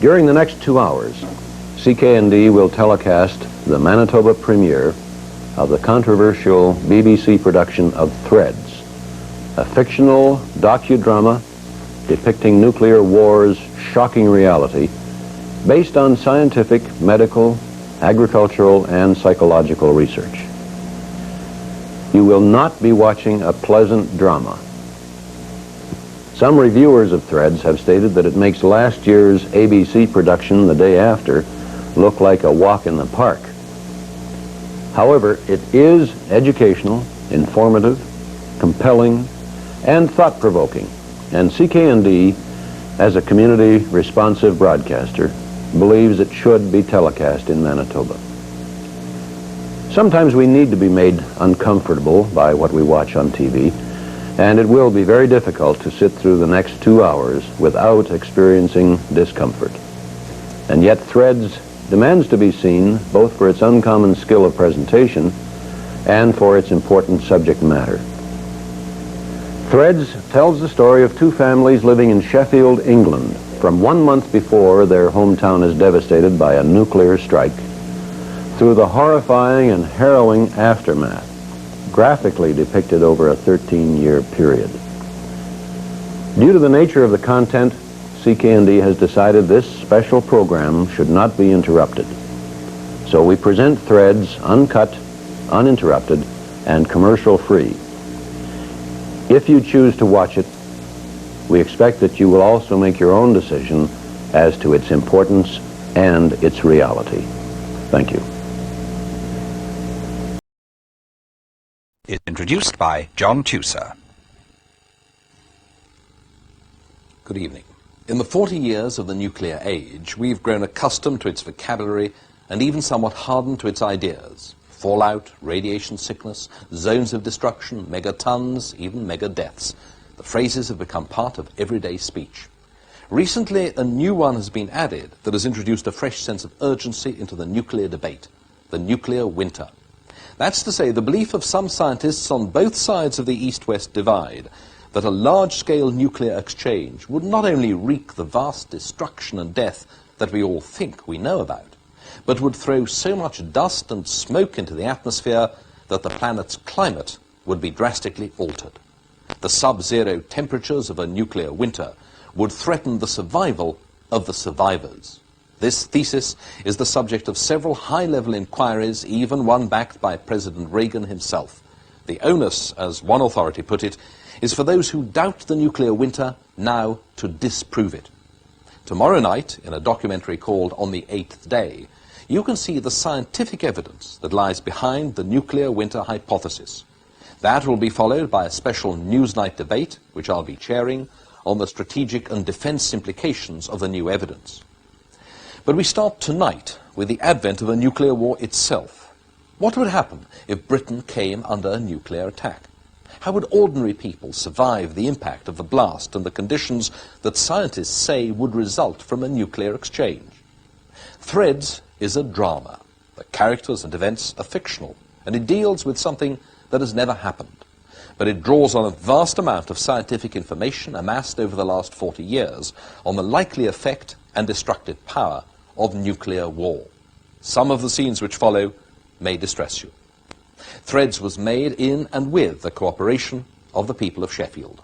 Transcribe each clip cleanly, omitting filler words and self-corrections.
During the next 2 hours, CKND will telecast the Manitoba premiere of the controversial BBC production of Threads, a fictional docudrama depicting nuclear war's shocking reality based on scientific, medical, agricultural, and psychological research. You will not be watching a pleasant drama. Some reviewers of Threads have stated that it makes last year's ABC production the day after look like a walk in the park. However, it is educational, informative, compelling, and thought-provoking, and CKND, as a community-responsive broadcaster, believes it should be telecast in Manitoba. Sometimes we need to be made uncomfortable by what we watch on TV, and it will be very difficult to sit through the next 2 hours without experiencing discomfort. And yet Threads demands to be seen both for its uncommon skill of presentation and for its important subject matter. Threads tells the story of two families living in Sheffield, England, from 1 month before their hometown is devastated by a nuclear strike, through the horrifying and harrowing aftermath, graphically depicted over a 13-year period. Due to the nature of the content, CKND has decided this special program should not be interrupted. So we present Threads uncut, uninterrupted, and commercial-free. If you choose to watch it, we expect that you will also make your own decision as to its importance and its reality. Thank you. It's introduced by John Tusa. Good evening. In the 40 years of the nuclear age, we've grown accustomed to its vocabulary and even somewhat hardened to its ideas. Fallout, radiation sickness, zones of destruction, megatons, even mega-deaths. The phrases have become part of everyday speech. Recently, a new one has been added that has introduced a fresh sense of urgency into the nuclear debate, the nuclear winter. That's to say, the belief of some scientists on both sides of the East-West divide that a large-scale nuclear exchange would not only wreak the vast destruction and death that we all think we know about, but would throw so much dust and smoke into the atmosphere that the planet's climate would be drastically altered. The sub-zero temperatures of a nuclear winter would threaten the survival of the survivors. This thesis is the subject of several high-level inquiries, even one backed by President Reagan himself. The onus, as one authority put it, is for those who doubt the nuclear winter now to disprove it. Tomorrow night, in a documentary called On the Eighth Day, you can see the scientific evidence that lies behind the nuclear winter hypothesis. That will be followed by a special Newsnight debate, which I'll be chairing, on the strategic and defense implications of the new evidence. But we start tonight with the advent of a nuclear war itself. What would happen if Britain came under a nuclear attack? How would ordinary people survive the impact of the blast and the conditions that scientists say would result from a nuclear exchange? Threads is a drama. The characters and events are fictional, and it deals with something that has never happened. But it draws on a vast amount of scientific information amassed over the last 40 years on the likely effect and destructive power of nuclear war. Some of the scenes which follow may distress you. Threads was made in and with the cooperation of the people of Sheffield.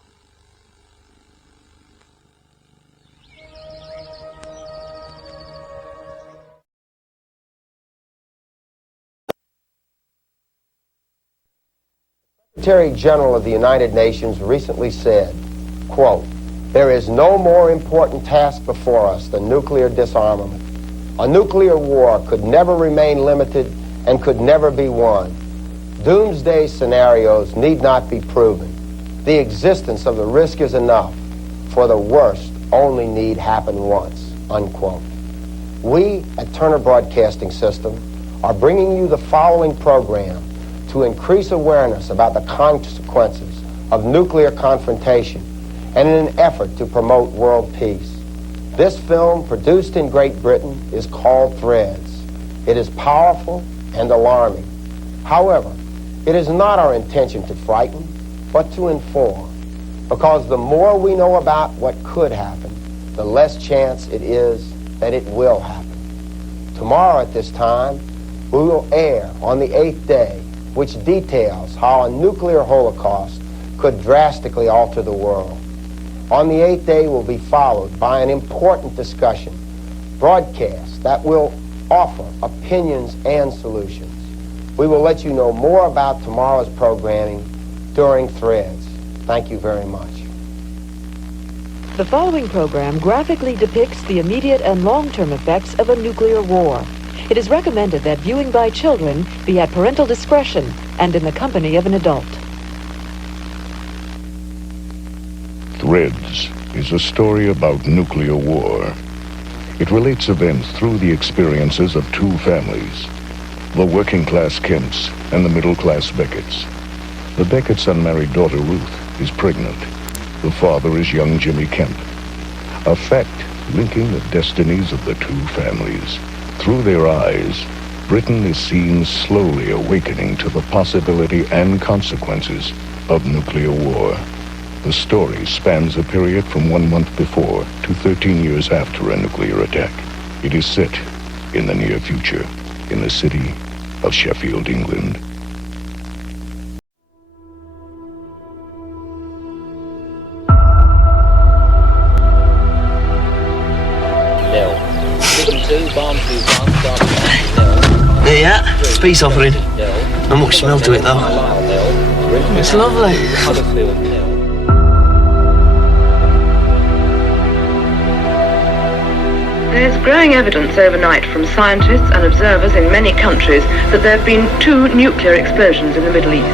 Secretary General of the United Nations recently said, quote, "There is no more important task before us than nuclear disarmament. A nuclear war could never remain limited and could never be won. Doomsday scenarios need not be proven. The existence of the risk is enough, for the worst only need happen once," unquote. We at Turner Broadcasting System are bringing you the following program to increase awareness about the consequences of nuclear confrontation and in an effort to promote world peace. This film, produced in Great Britain, is called Threads. It is powerful and alarming. However, it is not our intention to frighten, but to inform, because the more we know about what could happen, the less chance it is that it will happen. Tomorrow at this time, we will air on the 8th day, which details how a nuclear holocaust could drastically alter the world. On the 8th day will be followed by an important discussion, broadcast that will offer opinions and solutions. We will let you know more about tomorrow's programming during Threads. Thank you very much. The following program graphically depicts the immediate and long-term effects of a nuclear war. It is recommended that viewing by children be at parental discretion and in the company of an adult. Threads is a story about nuclear war. It relates events through the experiences of two families, the working-class Kemps and the middle-class Becketts. The Beckett's unmarried daughter, Ruth, is pregnant. The father is young Jimmy Kemp. A fact linking the destinies of the two families. Through their eyes, Britain is seen slowly awakening to the possibility and consequences of nuclear war. The story spans a period from 1 month before to 13 years after a nuclear attack. It is set in the near future in the city of Sheffield, England. There you are, peace offering. Not much smell to it though. It's lovely. There's growing evidence overnight from scientists and observers in many countries that there have been 2 nuclear explosions in the Middle East.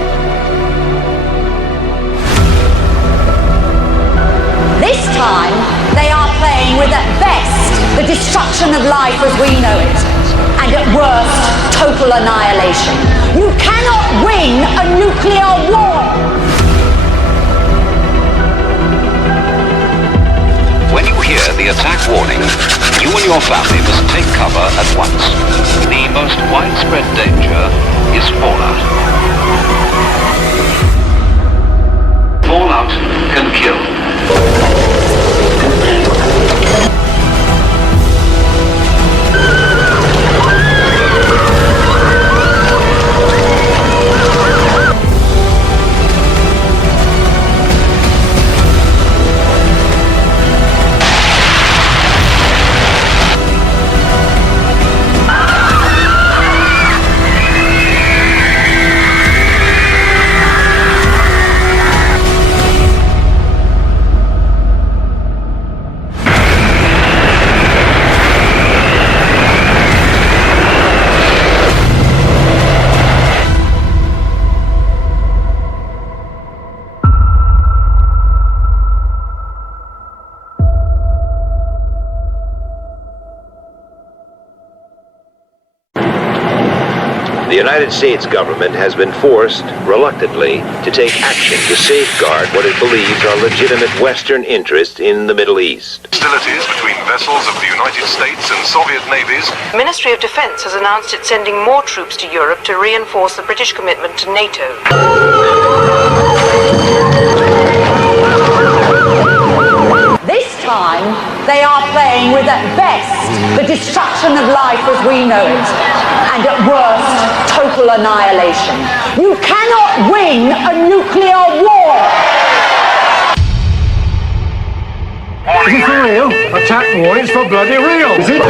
This time, they are playing with, at best, the destruction of life as we know it, and at worst, total annihilation. You cannot win a nuclear war! When you hear the attack warning, you and your family must take cover at once. The most widespread danger is fallout. Fallout can kill. The United States government has been forced, reluctantly, to take action to safeguard what it believes are legitimate Western interests in the Middle East. Hostilities between vessels of the United States and Soviet navies. The Ministry of Defense has announced it's sending more troops to Europe to reinforce the British commitment to NATO. This time, they are playing with, at best, the destruction of life as we know it, and at worst, total annihilation. You cannot win a nuclear war! Is it for real? Attack warnings for bloody real! Is it?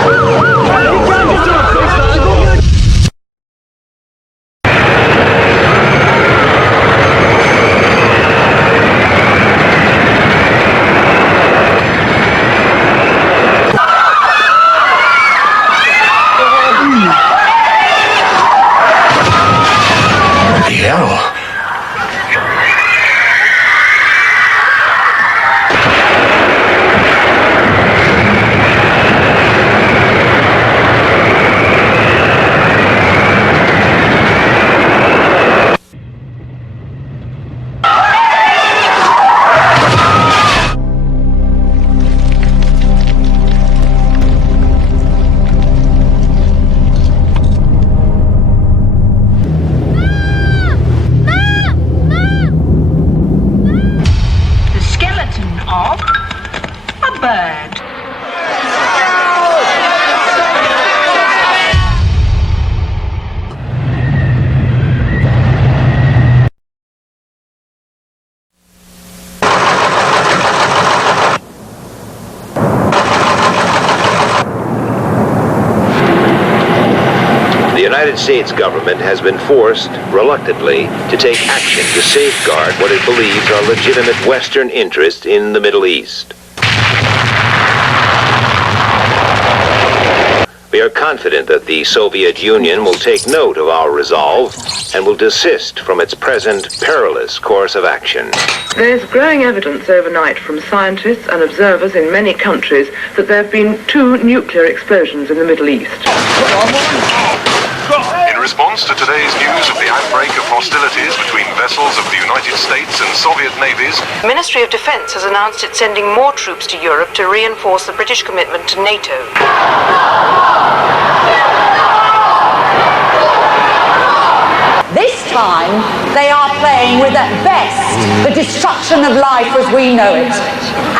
United States government has been forced, reluctantly, to take action to safeguard what it believes are legitimate Western interests in the Middle East. We are confident that the Soviet Union will take note of our resolve and will desist from its present perilous course of action. There's growing evidence overnight from scientists and observers in many countries that there have been 2 nuclear explosions in the Middle East. In response to today's news of the outbreak of hostilities between vessels of the United States and Soviet navies, the Ministry of Defence has announced it's sending more troops to Europe to reinforce the British commitment to NATO. This time, they are playing with, at best, the destruction of life as we know it,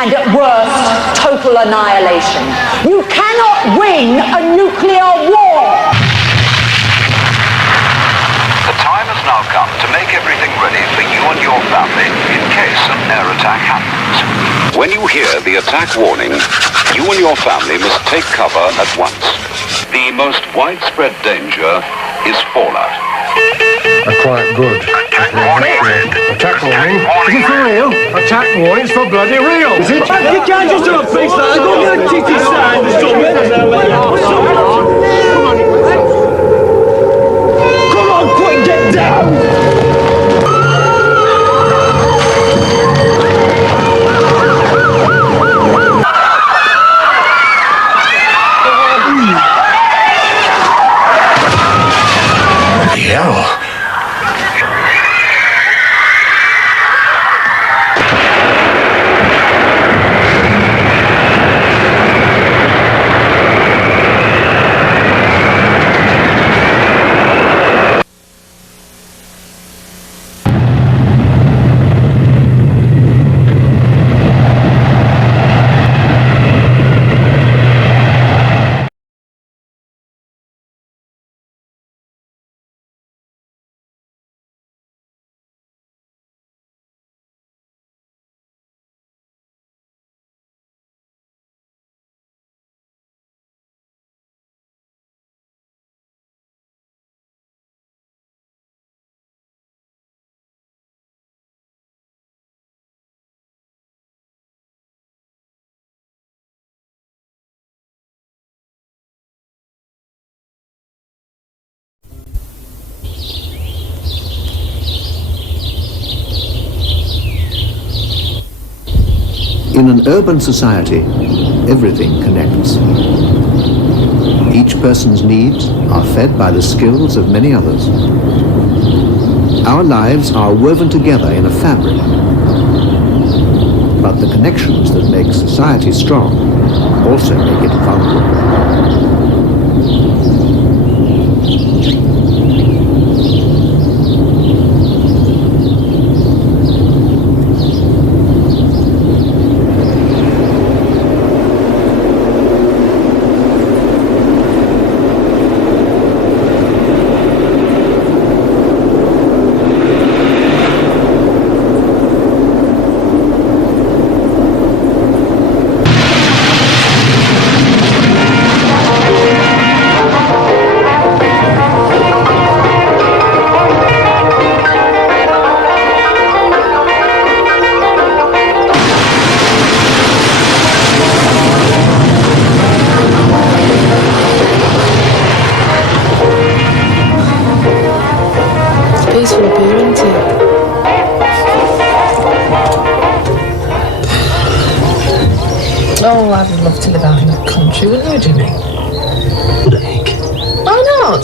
and at worst, total annihilation. You cannot win a nuclear war! The time has now come to make everything ready for you and your family in case an air attack happens. When you hear the attack warning, you and your family must take cover at once. The most widespread danger is fallout. Quite good. Attack warning. Attack warning? Is it for real? Attack warning's for bloody real. Is it? You can't just do a face like that. Go get a titty sign or something. Come on, quick, get down! In an urban society, everything connects. Each person's needs are fed by the skills of many others. Our lives are woven together in a fabric. But the connections that make society strong also make it vulnerable. Oh, I'd love to live out in the country, wouldn't you, Jimmy? Heck. Why not?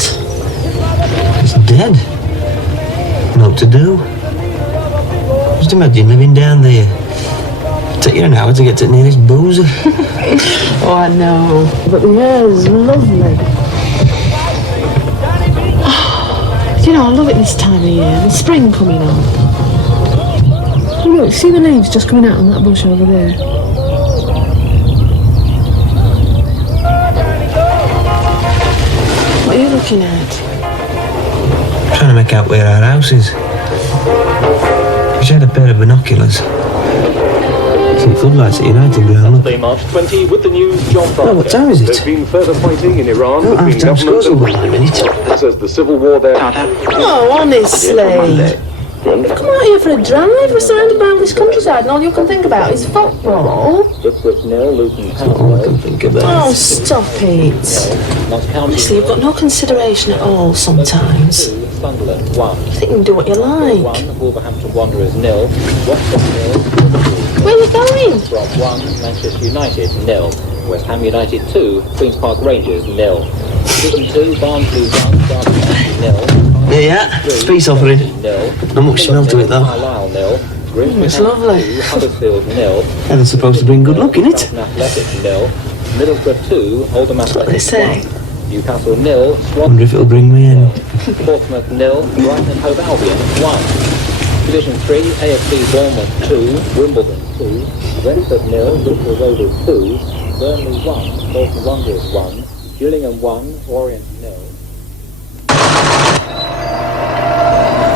It's dead. Not to do. Just imagine living down there. Take you an hour to get to the nearest boozer. Oh, I know. But the air's lovely. You know, I love it this time of year. The spring coming on. Oh, look, see the leaves just coming out on that bush over there? What are you looking at? Trying to make out where our house is. Wish I had a pair of binoculars. See floodlights at United Ground. Saturday, March 20, with the news, John Parker. Oh, what time is it? There's been further fighting in Iran Oh, between half-time government scores and will go in a minute. It says the civil war there. Oh, honestly. Come out here for a drive. We're surrounded by all this countryside and all you can think about is football. Ipswich 0, Luton That's all I can think about. Oh, stop it. Honestly, you've got no consideration at all sometimes. Sunderland 1. You think you can do what you like. 1, Wolverhampton Wanderers 0, Watford 0, Where are you going? Rob 1, Manchester United 0, West Ham United 2, Queen's Park Rangers 0, Division 2, Barnsley 1, Derby County 0. Yeah, peace offering. Not much smell to it though. Carlisle 0, It's lovely. 2, Huddersfield 0, And it's supposed to bring good luck, innit? Athletic 0, Middlesbrough 2, Oldham Athletic they say. 1, Newcastle 0, Wonder if it'll bring me in. Portsmouth 0, Brighton and Hove Albion 1. Division 3, AFC Bournemouth 2, Wimbledon 2, Brentford 0, Liverpool Rovers 2, Burnley 1, Bolton Wanderers 1, Gillingham 1, Orient 0.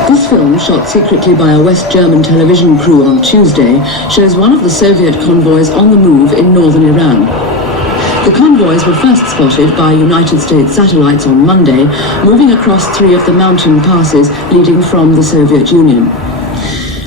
This film, shot secretly by a West German television crew on Tuesday, shows one of the Soviet convoys on the move in northern Iran. The convoys were first spotted by United States satellites on Monday, moving across 3 of the mountain passes leading from the Soviet Union.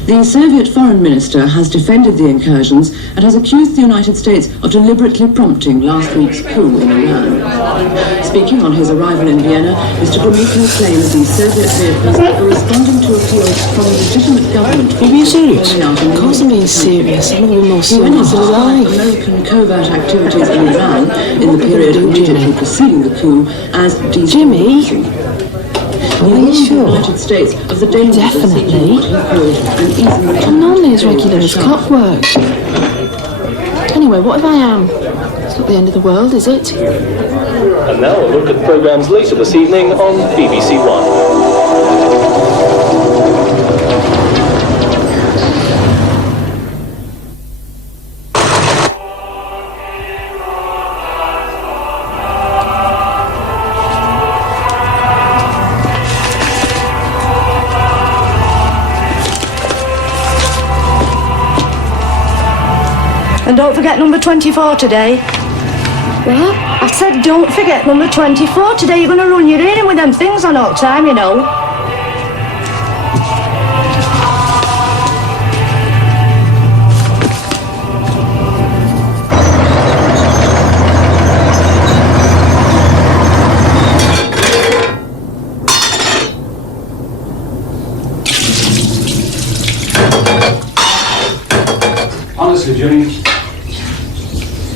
The Soviet foreign minister has defended the incursions and has accused the United States of deliberately prompting last week's coup in Iran. Speaking on his arrival in Vienna, Mr. Gromyko claims the Soviet vehicles are responding to appeals from the legitimate government. Are you serious? Of course I'm being serious. I'm not even more He went on serious to than life. describe American covert activities in Iran in the period immediately preceding the coup as Jimmy? Are you sure? The United States of the dangers of seeking what he called an easy I'm normally as regular as clockwork. Anyway, what if I am? It's not the end of the world, is it? And now a look at programmes later this evening on BBC One. And don't forget number 24 today. What? I said don't forget number 24 today. You're going to run your ear with them things on all the time, you know. Honestly, Jimmy,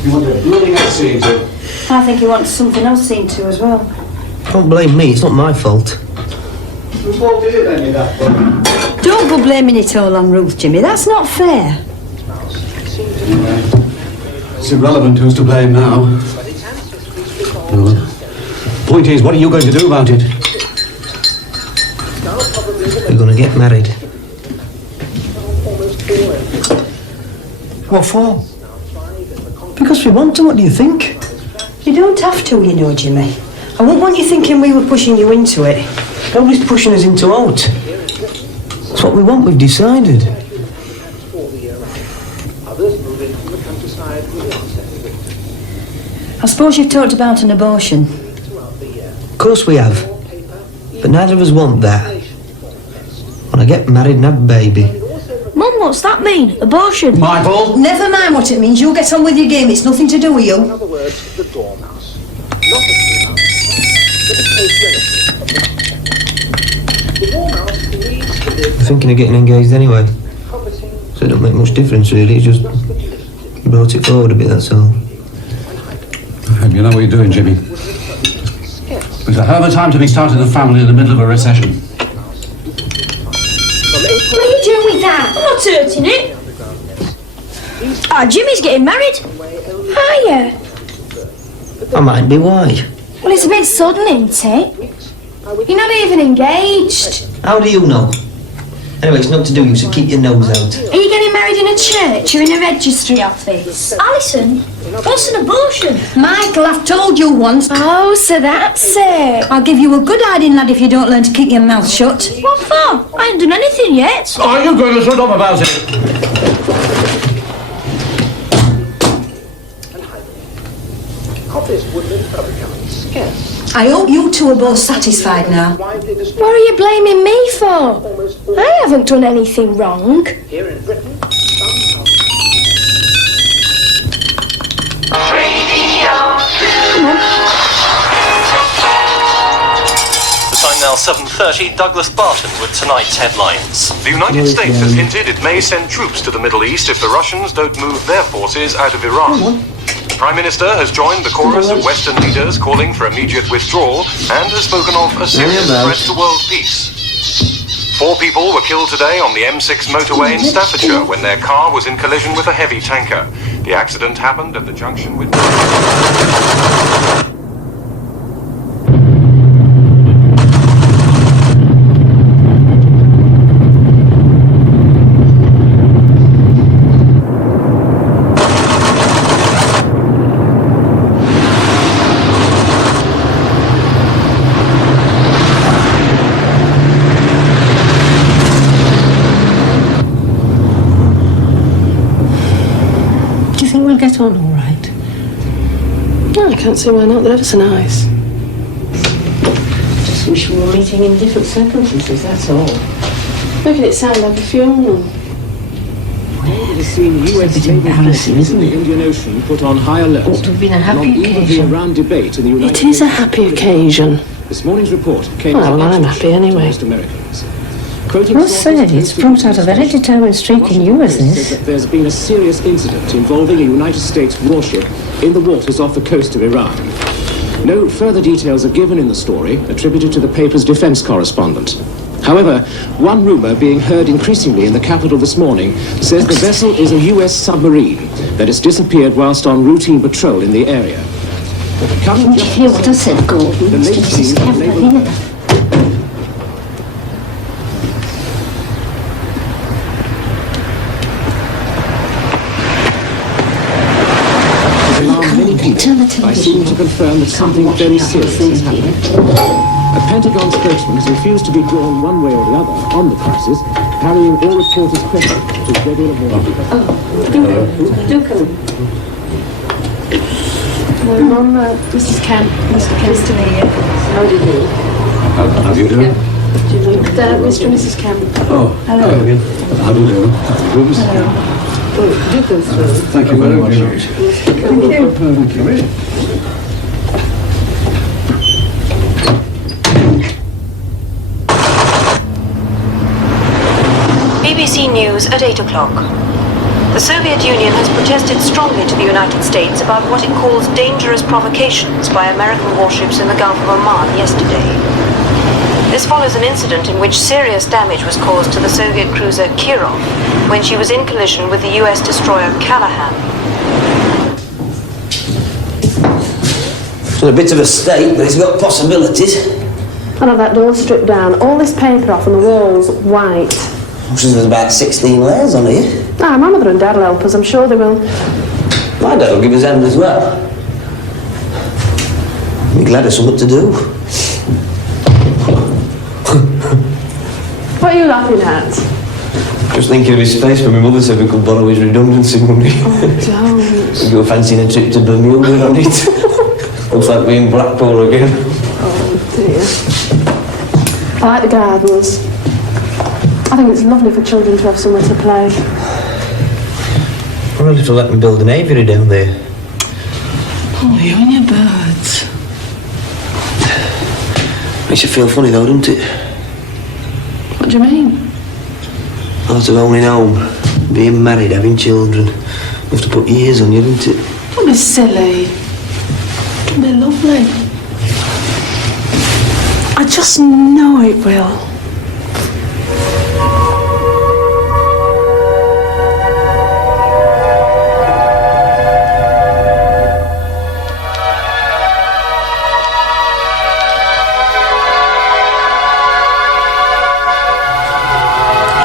you want a bloody nice scene to. I think he wants something else seen to as well. Don't blame me, it's not my fault. Whose fault is it then, you daft bum? Don't go blaming it all on Ruth, Jimmy. That's not fair. It's irrelevant who's to blame now. No. Point is, what are you going to do about it? We're gonna get married. What for? Because we want to, what do you think? You don't have to, you know, Jimmy. I wouldn't want you thinking we were pushing you into it. Nobody's pushing us into out. That's what we want, we've decided. I suppose you've talked about an abortion. Of course we have. But neither of us want that. When I get married and have a baby. Mum, what's that mean? Abortion? Michael! Never mind what it means. You get on with your game. It's nothing to do with you. In other words, the dormouse. Not a the dormouse needs to live. We're thinking of getting engaged anyway. So it don't make much difference really, it's just brought it forward a bit, that's all. I hope you know what you're doing, Jimmy. It's a hell of a time to be starting a family in the middle of a recession. What are you doing with that? I'm not hurting it. Ah, Jimmy's getting married. Are you? I might be, why? Well, it's a bit sudden, isn't it? You're not even engaged. How do you know? Anyway, it's not to do you, so keep your nose out. Are you getting married in a church or in a registry office? Alison, what's an abortion? Michael, I've told you once. Oh, so that's it. I'll give you a good hiding, lad, if you don't learn to keep your mouth shut. What for? I ain't done anything yet. Are you going to shut up about it? Copies would later become scarce. I hope you two are both satisfied now. What are you blaming me for? I haven't done anything wrong. Here in Britain, Now 7:30, Douglas Barton with tonight's headlines. The United States has hinted it may send troops to the Middle East if the Russians don't move their forces out of Iran. The Prime Minister has joined the chorus of Western leaders calling for immediate withdrawal and has spoken of a serious threat to world peace. 4 people were killed today on the M6 motorway in Staffordshire when their car was in collision with a heavy tanker. The accident happened at the junction with... Get on all right. No, I can't see why not. They're ever so nice. Just wish we were meeting in different circumstances, that's all. Making it sound like a funeral. We've seen US embarrassing, isn't it? Indian Ocean put on high alert. Ought to have been a happy occasion. Iran debate in the United It is a happy occasion. This morning's report came Well, I'm happy anyway. most Americans. I must say, it's brought out a very determined streak in you, as this. That there's been a serious incident involving a United States warship in the waters off the coast of Iran. No further details are given in the story, attributed to the paper's defense correspondent. However, one rumor being heard increasingly in the capital this morning says the vessel is a US submarine that has disappeared whilst on routine patrol in the area. Didn't you hear what I said, Gordon? The late Mrs. scene Kemper, I seem to confirm that something very serious has happened. A Pentagon spokesman has refused to be drawn one way or the other on the crisis, parrying all reporters' questions to regular voice. Do come. Hello, Mum, Mrs. Kemp. Mr. Kemp. Nice to meet you. How do you do? How do you do? Mr. and Mrs. Kemp. Oh, hello again. How do you do? Rooms? Hello. Oh, do go through. Thank you very much. Thank you. BBC News at 8 o'clock. The Soviet Union has protested strongly to the United States about what it calls dangerous provocations by American warships in the Gulf of Oman yesterday. This follows an incident in which serious damage was caused to the Soviet cruiser Kirov when she was in collision with the US destroyer Callahan. It's a bit of a state, but it's got possibilities. I'll have that door stripped down, all this paper off and the walls white. There's about 16 layers on here. Ah, my mother and dad will help us, I'm sure they will. My dad will give us hand as well. Be glad of something to do. What are you laughing at? Just thinking of his face when my mother said we could borrow his redundancy money. Oh, don't. We were fancying a trip to Bermuda on it. Looks like we're in Blackpool again. Oh, dear. I like the gardens. I think it's lovely for children to have somewhere to play. I'm ready to let me build an aviary down there. Oh, you and your birds. Makes you feel funny though, doesn't it? What do you mean? Thought of owning home, being married, having children. You have to put years on you, doesn't it? Don't be silly. It'll be lovely. I just know it will.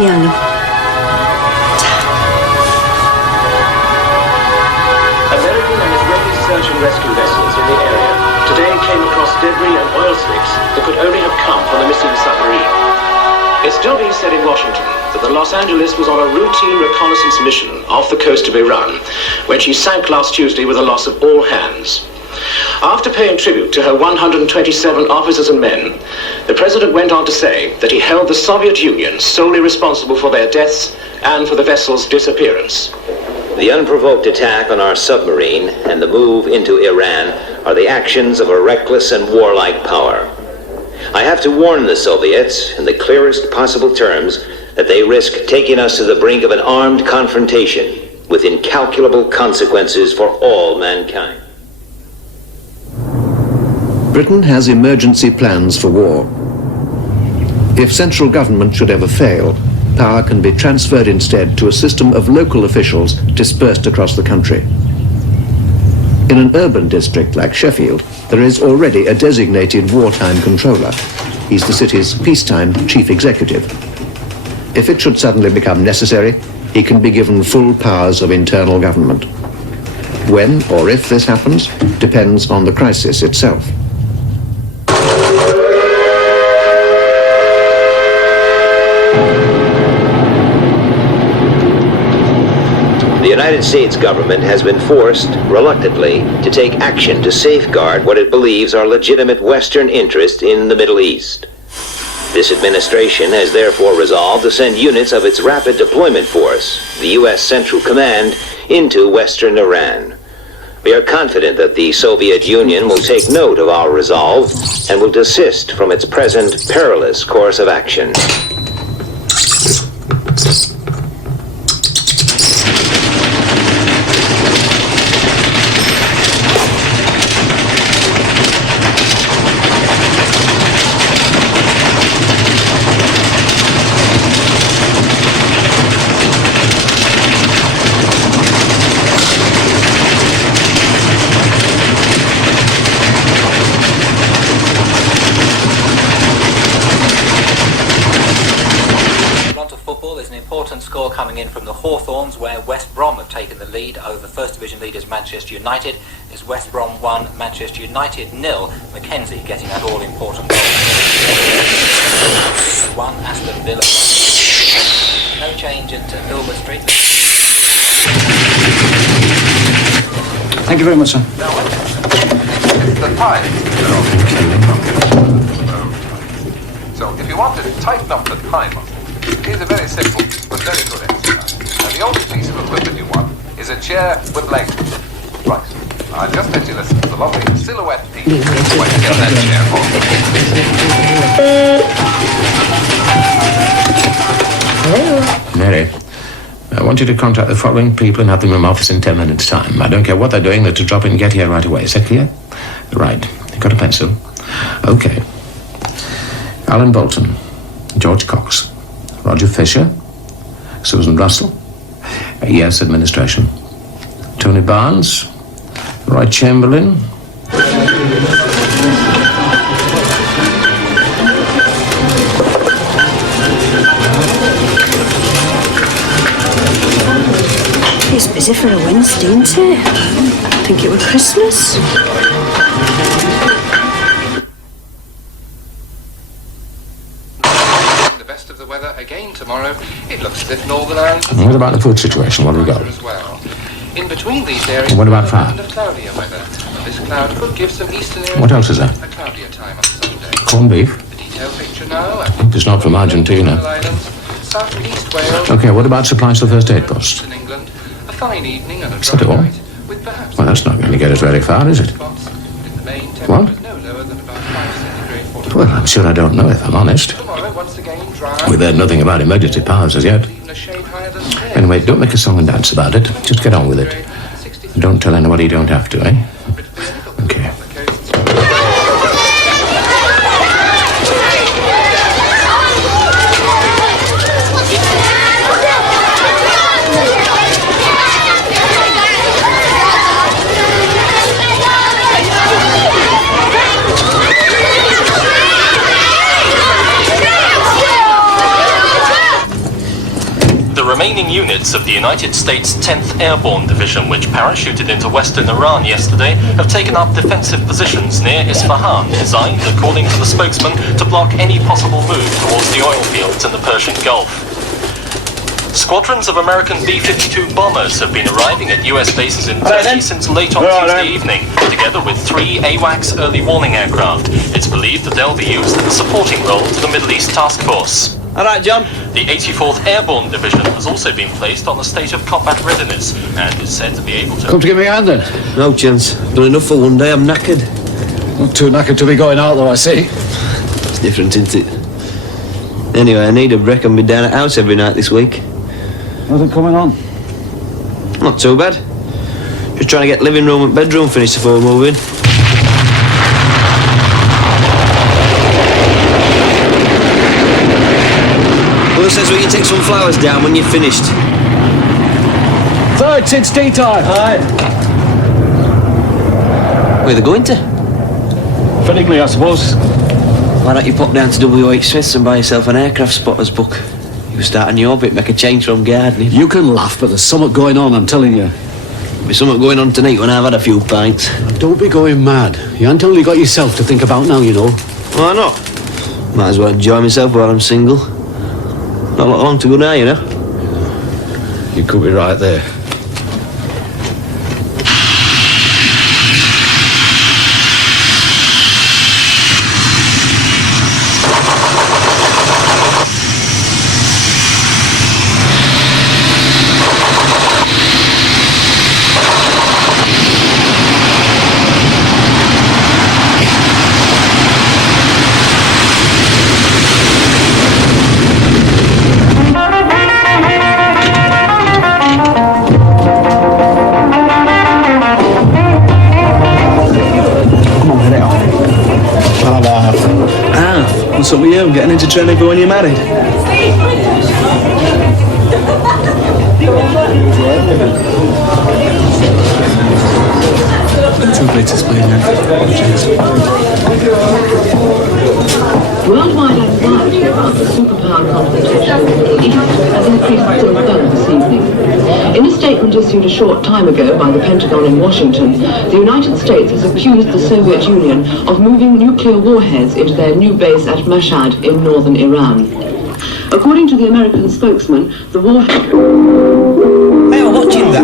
Yeah, love. American and Israeli search and rescue vessels in the area today came across debris and oil slicks that could only have come from the missing submarine. It's still being said in Washington that the Los Angeles was on a routine reconnaissance mission off the coast of Iran when she sank last Tuesday with the loss of all hands. After paying tribute to her 127 officers and men, the President went on to say that he held the Soviet Union solely responsible for their deaths and for the vessel's disappearance. The unprovoked attack on our submarine and the move into Iran are the actions of a reckless and warlike power. I have to warn the Soviets in the clearest possible terms that they risk taking us to the brink of an armed confrontation with incalculable consequences for all mankind. Britain has emergency plans for war. If central government should ever fail, power can be transferred instead to a system of local officials dispersed across the country. In an urban district like Sheffield, there is already a designated wartime controller. He's the city's peacetime chief executive. If it should suddenly become necessary, he can be given full powers of internal government. When or if this happens depends on the crisis itself. The United States government has been forced, reluctantly, to take action to safeguard what it believes are legitimate Western interests in the Middle East. This administration has therefore resolved to send units of its Rapid Deployment Force, the U.S. Central Command, into Western Iran. We are confident that the Soviet Union will take note of our resolve and will desist from its present perilous course of action. Score coming in from the Hawthorns, where West Brom have taken the lead over First Division leaders Manchester United. It's West Brom 1, Manchester United 0. Mackenzie getting that all-important goal. 1, Aston Villa. No change at Filbert Street. Thank you very much, sir. The time. So if you want to tighten up the timer, it is a very simple but very good exercise. And the only piece of equipment you want is a chair with legs. Right. I'll just let you listen to the lovely silhouette piece when you get that chair home. Mary, I want you to contact the following people and have them in my office in 10 minutes' time. I don't care what they're doing, they're to drop in and get here right away. Is that clear? Right. You got a pencil? Okay. Alan Bolton, George Cox, Roger Fisher, Susan Russell, yes, administration, Tony Barnes, Roy Chamberlain, It's busy for a Wednesday, isn't it? I think it was Christmas. Again tomorrow, it looks as if Northern Ireland... What about the food situation? What have we got? As well. In between these areas, what about fire? Cloudier weather. This cloud could give some eastern areas... What else is there? A cloudier time on Sunday. Corned beef? The detailed picture now... I think it's not from Argentina. South and East Wales... Okay, what about supplies to the first aid post? In England, a fine evening and a Is that all? with perhaps... Well, that's not going to get us very far, is it? What? No lower than about 5 centigrade. Well, I'm sure I don't know, if I'm honest. Tomorrow, once again, dry... We've heard nothing about emergency powers as yet. Anyway, don't make a song and dance about it. Just get on with it. And don't tell anybody you don't have to, eh? Okay. The remaining units of the United States 10th Airborne Division, which parachuted into western Iran yesterday, have taken up defensive positions near Isfahan, designed, according to the spokesman, to block any possible move towards the oil fields in the Persian Gulf. Squadrons of American B-52 bombers have been arriving at US bases in Turkey since late on Tuesday evening, together with 3 AWACS early warning aircraft. It's believed that they'll be used in a supporting role to the Middle East Task Force. All right, John. The 84th Airborne Division has also been placed on a state of combat readiness and is said to be able to... Come to give me a hand then. No chance. Done enough for one day, I'm knackered. Not too knackered to be going out though, I see. It's different, isn't it? Anyway, I need a break and be down at house every night this week. Nothing coming on? Not too bad. Just trying to get living room and bedroom finished before moving. Will says we can take some flowers down when you're finished. Third, it's tea time. Aye. Where are they going to? Fittingly, I suppose. Why don't you pop down to WH Smith's and buy yourself an aircraft spotter's book? You can start a new orbit, make a change from gardening. You can laugh, but there's something going on, I'm telling you. There'll be something going on tonight when I've had a few pints. Don't be going mad. You ain't only got yourself to think about now, you know. Why not? Might as well enjoy myself while I'm single. Not long to go now, you know. You could be right there. What's up with you? Getting into training for when you're married? Two places, please, man. Worldwide anxiety about the superpower confrontation in the Middle East has increased still further this evening. In a statement issued a short time ago by the Pentagon in Washington, the United States has accused the Soviet Union of moving nuclear warheads into their new base at Mashhad in northern Iran. According to the American spokesman, the warhead... Hey, I'm watching that.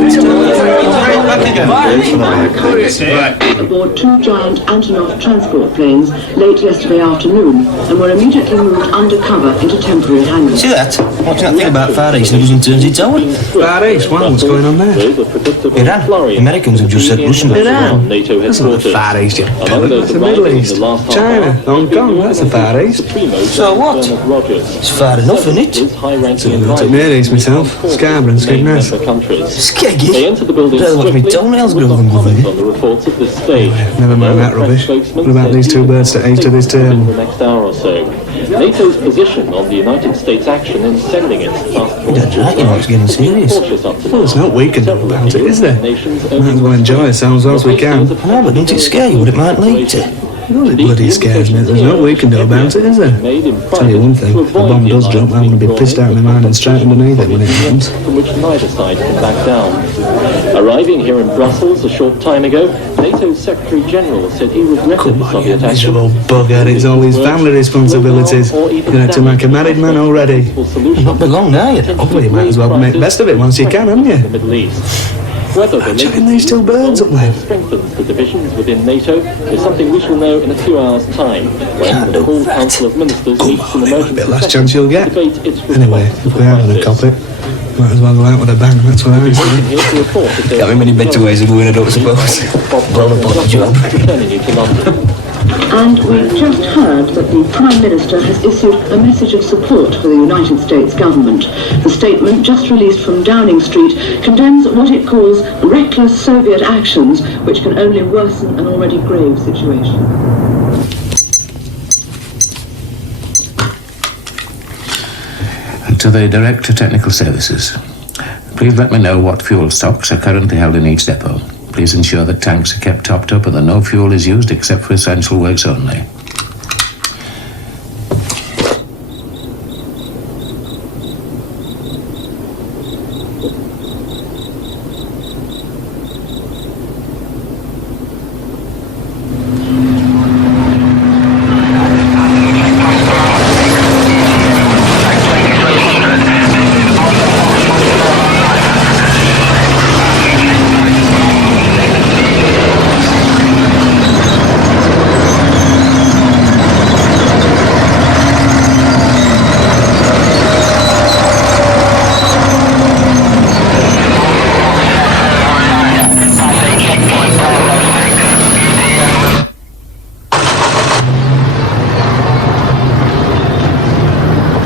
aboard 2 giant Antonov transport planes late yesterday afternoon and were immediately moved undercover into temporary hangars. See that? Watching that thing about Far East and it doesn't turn its own. Far East? Wow, what's going on there? Iran. The Americans have just said Russian. Iran? That's not the Far East, you pellet. That's the Middle East. China, Hong Kong, that's the Far East. So what? It's far enough, isn't it? I took Near East myself. Scarborough and Skegness. Skeggy? Rather watch me toenails grow than go there. Never mind that rubbish. What about these 2 birds to east of this table? The next hour or so. NATO's position on the United States' action in sending its task force. That's right, you know, it's getting serious. Well, there's not we can do about it, is there? Might as well enjoy ourselves whilst we can. I know, but doesn't it scare you what it might lead to? Well, it bloody scares me. There's nothing we can do about it, is there? Tell you one thing, if a bomb does drop, I'm going to be pissed out of my mind and straight underneath it when it happens. From which neither side can back down. Arriving here in Brussels a short time ago, NATO's Secretary General said he regretted the Soviet action. Miserable bugger, it's all his family responsibilities. You're going to have to make a married man already. Not been long now, you know. Well, you might as well make the best of it once you can, haven't you? The Middle East. Whether the Chucking these 2 birds up there. strengthens the divisions within NATO is something we shall know in a few hours' time, when the full Council of Ministers meets an emergency Last session chance you'll to get. debate its Anyway, response if to we the are going to crisis. cop it, might as well go out with a bang, that's what I say. Here to report that Got me many better ways of doing it, I don't suppose. Blown up on the job. returning you to London. And we've just heard that the Prime Minister has issued a message of support for the United States government. The statement, just released from Downing Street, condemns what it calls reckless Soviet actions, which can only worsen an already grave situation. To the Director Technical Services. Please let me know what fuel stocks are currently held in each depot. Please ensure that tanks are kept topped up and that no fuel is used except for essential works only.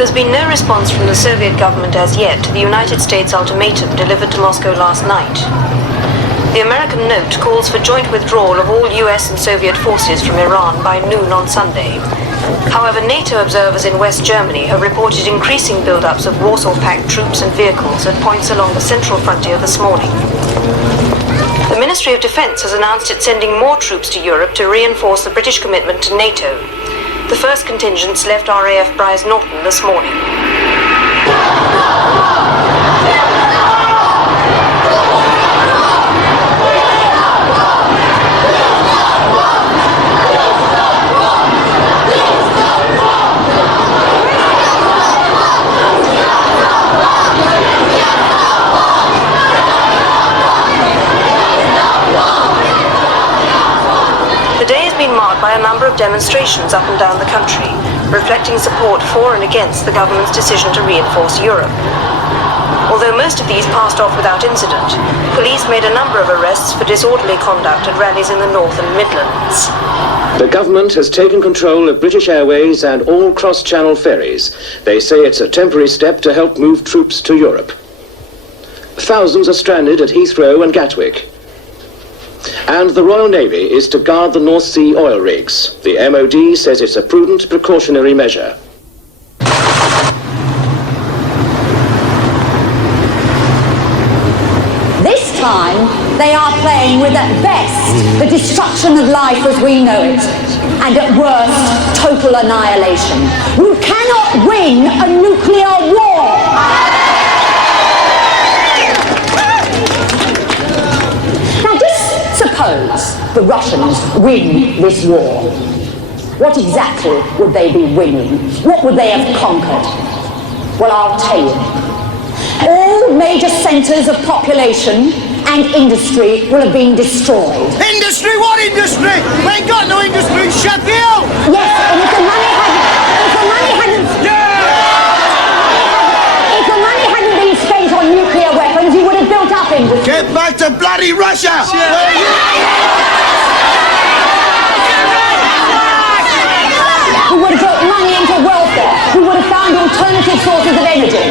There's been no response from the Soviet government as yet to the United States ultimatum delivered to Moscow last night. The American note calls for joint withdrawal of all US and Soviet forces from Iran by noon on Sunday. However, NATO observers in West Germany have reported increasing build-ups of Warsaw-packed troops and vehicles at points along the central frontier this morning. The Ministry of Defense has announced it's sending more troops to Europe to reinforce the British commitment to NATO. The first contingents left RAF Brize Norton this morning. By a number of demonstrations up and down the country, reflecting support for and against the government's decision to reinforce Europe. Although most of these passed off without incident, police made a number of arrests for disorderly conduct at rallies in the North and Midlands. The government has taken control of British Airways and all cross-channel ferries. They say it's a temporary step to help move troops to Europe. Thousands are stranded at Heathrow and Gatwick. And the Royal Navy is to guard the North Sea oil rigs. The MOD says it's a prudent precautionary measure. This time, they are playing with, at best, the destruction of life as we know it, and at worst, total annihilation. You cannot win a nuclear war! Suppose the Russians win this war. What exactly would they be winning? What would they have conquered? Well, I'll tell you. All major centres of population and industry will have been destroyed. Industry? What industry? We ain't got no industry in Sheffield! Yes, and if the money hadn't been spent on nuclear weapons, you would have built up industry. Get back to bloody Russia! We would have put money into welfare. We would have found alternative sources of energy.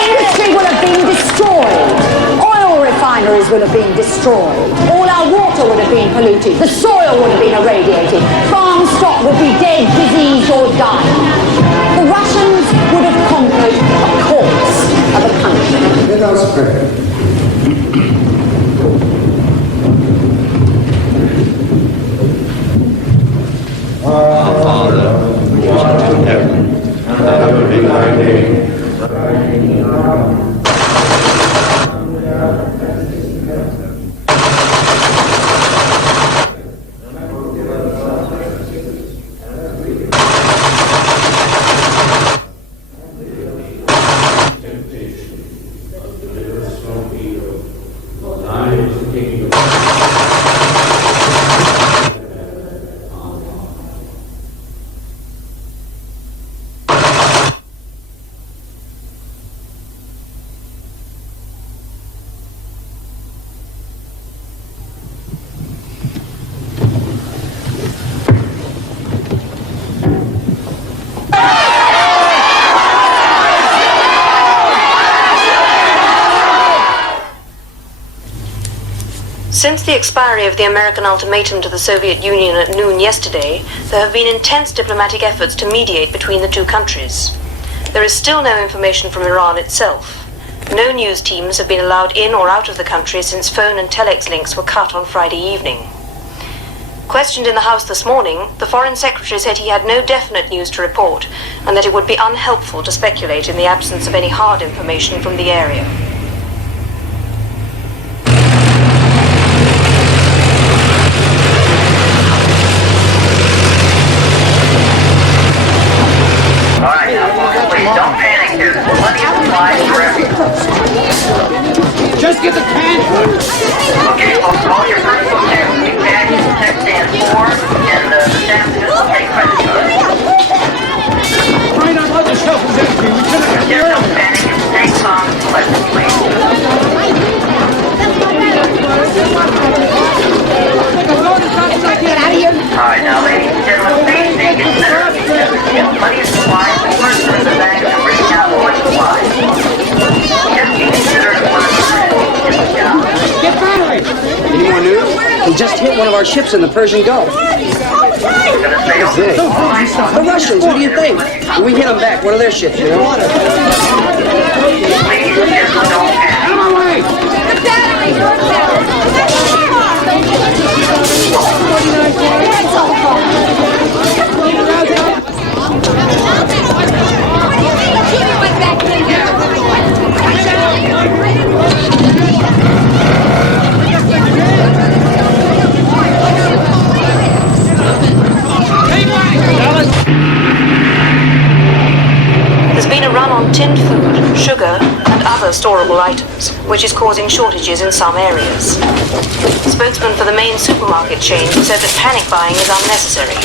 Industry would have been destroyed. Oil refineries would have been destroyed. All our water would have been polluted. The soil would have been irradiated. Farm stock would be dead, diseased or dying. The Russians would have conquered a corpse of a country. Let us pray. Our Father, who art in heaven, hallowed be thy name. Thy kingdom come. Since the expiry of the American ultimatum to the Soviet Union at noon yesterday, there have been intense diplomatic efforts to mediate between the two countries. There is still no information from Iran itself. No news teams have been allowed in or out of the country since phone and telex links were cut on Friday evening. Questioned in the House this morning, the Foreign Secretary said he had no definite news to report and that it would be unhelpful to speculate in the absence of any hard information from the area. Just get the can. Okay, folks, all your personal checks will be cashed in check stand 4, and the staff will take credit cards. Right on, the shelf is empty. We couldn't There's no panic. Stay calm and pleasant, please. more news. They just hit one of our ships in the Persian Gulf. The Russians, what do you think? We hit them back, one of their ships, you know? There's been a run on tinned food, sugar, and other storable items, which is causing shortages in some areas. Spokesman for the main supermarket chain said that panic buying is unnecessary.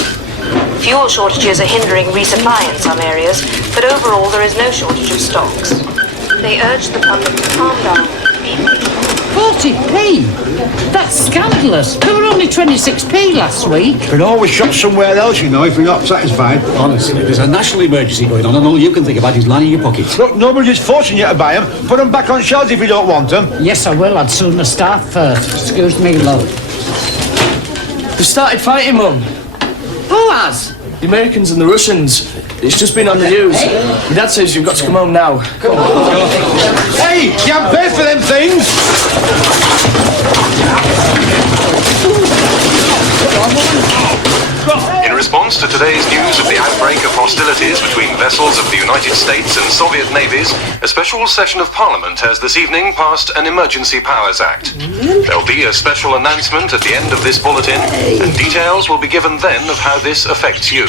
Fuel shortages are hindering resupply in some areas, but overall there is no shortage of stocks. They urged the public to calm down. 40p? That's scandalous. They were only 26p last week. We'd always shop somewhere else, you know, if we're not satisfied. Honestly, there's a national emergency going on and all you can think about is lining your pockets. Look, nobody's forcing you to buy them. Put them back on shelves if you don't want them. Yes, I will. I'd sooner start first. Excuse me, love. They started fighting, Mum. Who has? The Americans and the Russians. It's just been on the news. Your dad says you've got to come home now. Hey, you haven't paid for them things! In response to today's news of the outbreak of hostilities between vessels of the United States and Soviet navies, a special session of Parliament has this evening passed an Emergency Powers Act. There'll be a special announcement at the end of this bulletin, and details will be given then of how this affects you.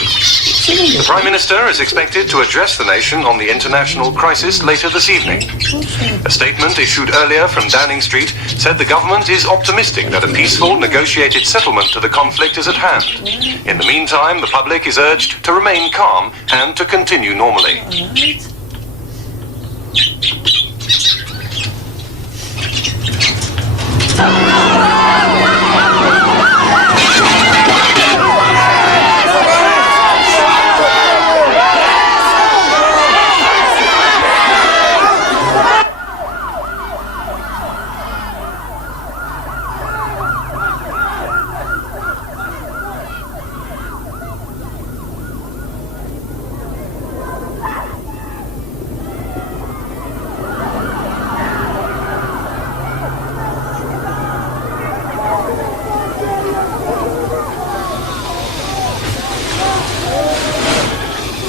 The Prime Minister is expected to address the nation on the international crisis later this evening. A statement issued earlier from Downing Street said the government is optimistic that a peaceful, negotiated settlement to the conflict is at hand. In the meantime, the public is urged to remain calm and to continue normally.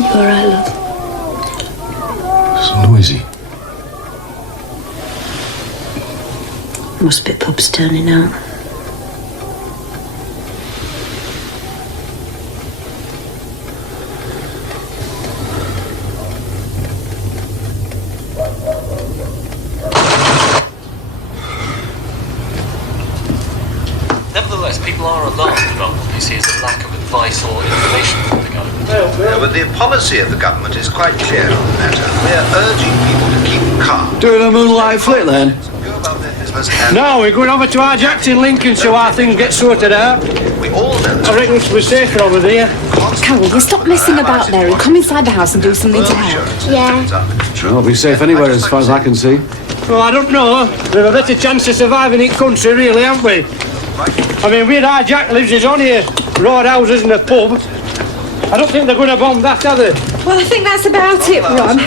All right, love. It's noisy. Must be pubs turning out. Nevertheless, people are alarmed about what they see as a lack of advice or information from the government. But the policy of the government is quite clear on the matter. We are urging people to keep calm. Doing a moonlight flit then? No, we're going over to our Jacks in Lincoln so our things get sorted out. We all know. I reckon we're safer over there. Carol, you stop messing about there and come inside the house and do something to help. Yeah. Sure, I'll be safe anywhere as far as I can see. Well, I don't know. We've a better chance of surviving in country, really, haven't we? I mean, where our Jack lives is only a row of houses and a pub. I don't think they're going to bomb that, are they? Well, I think that's about it, Ron.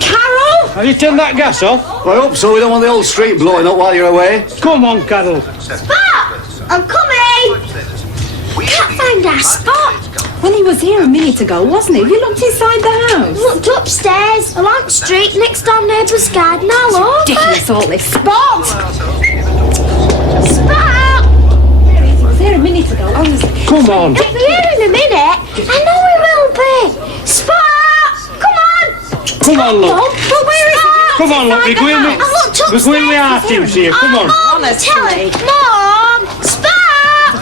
Carol! Have you turned that gas off? Well, I hope so. We don't want the whole street blowing up while you're away. Come on, Carol. Spot! I'm coming! Can't find our Spot. Well, he was here a minute ago, wasn't he? Have you looked inside the house? Looked upstairs, along the street, next door neighbour's garden, all over. Ridiculous, all this. Spot! Spot! He was here a minute ago, honestly. Come on. He'll be here in a minute. I know he will be. Spot! Come on! Come on, look. But where is he? Come on, look. We're going with our teams here. Come on. Honestly. Mom! Spot!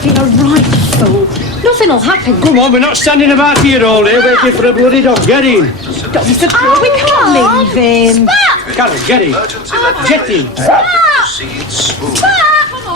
You're a right fool. Nothing will happen. Come on, we're not standing about here all day waiting for a bloody dog. Get in. Don't be so cruel. We can't leave him. Carol, get in. Get in.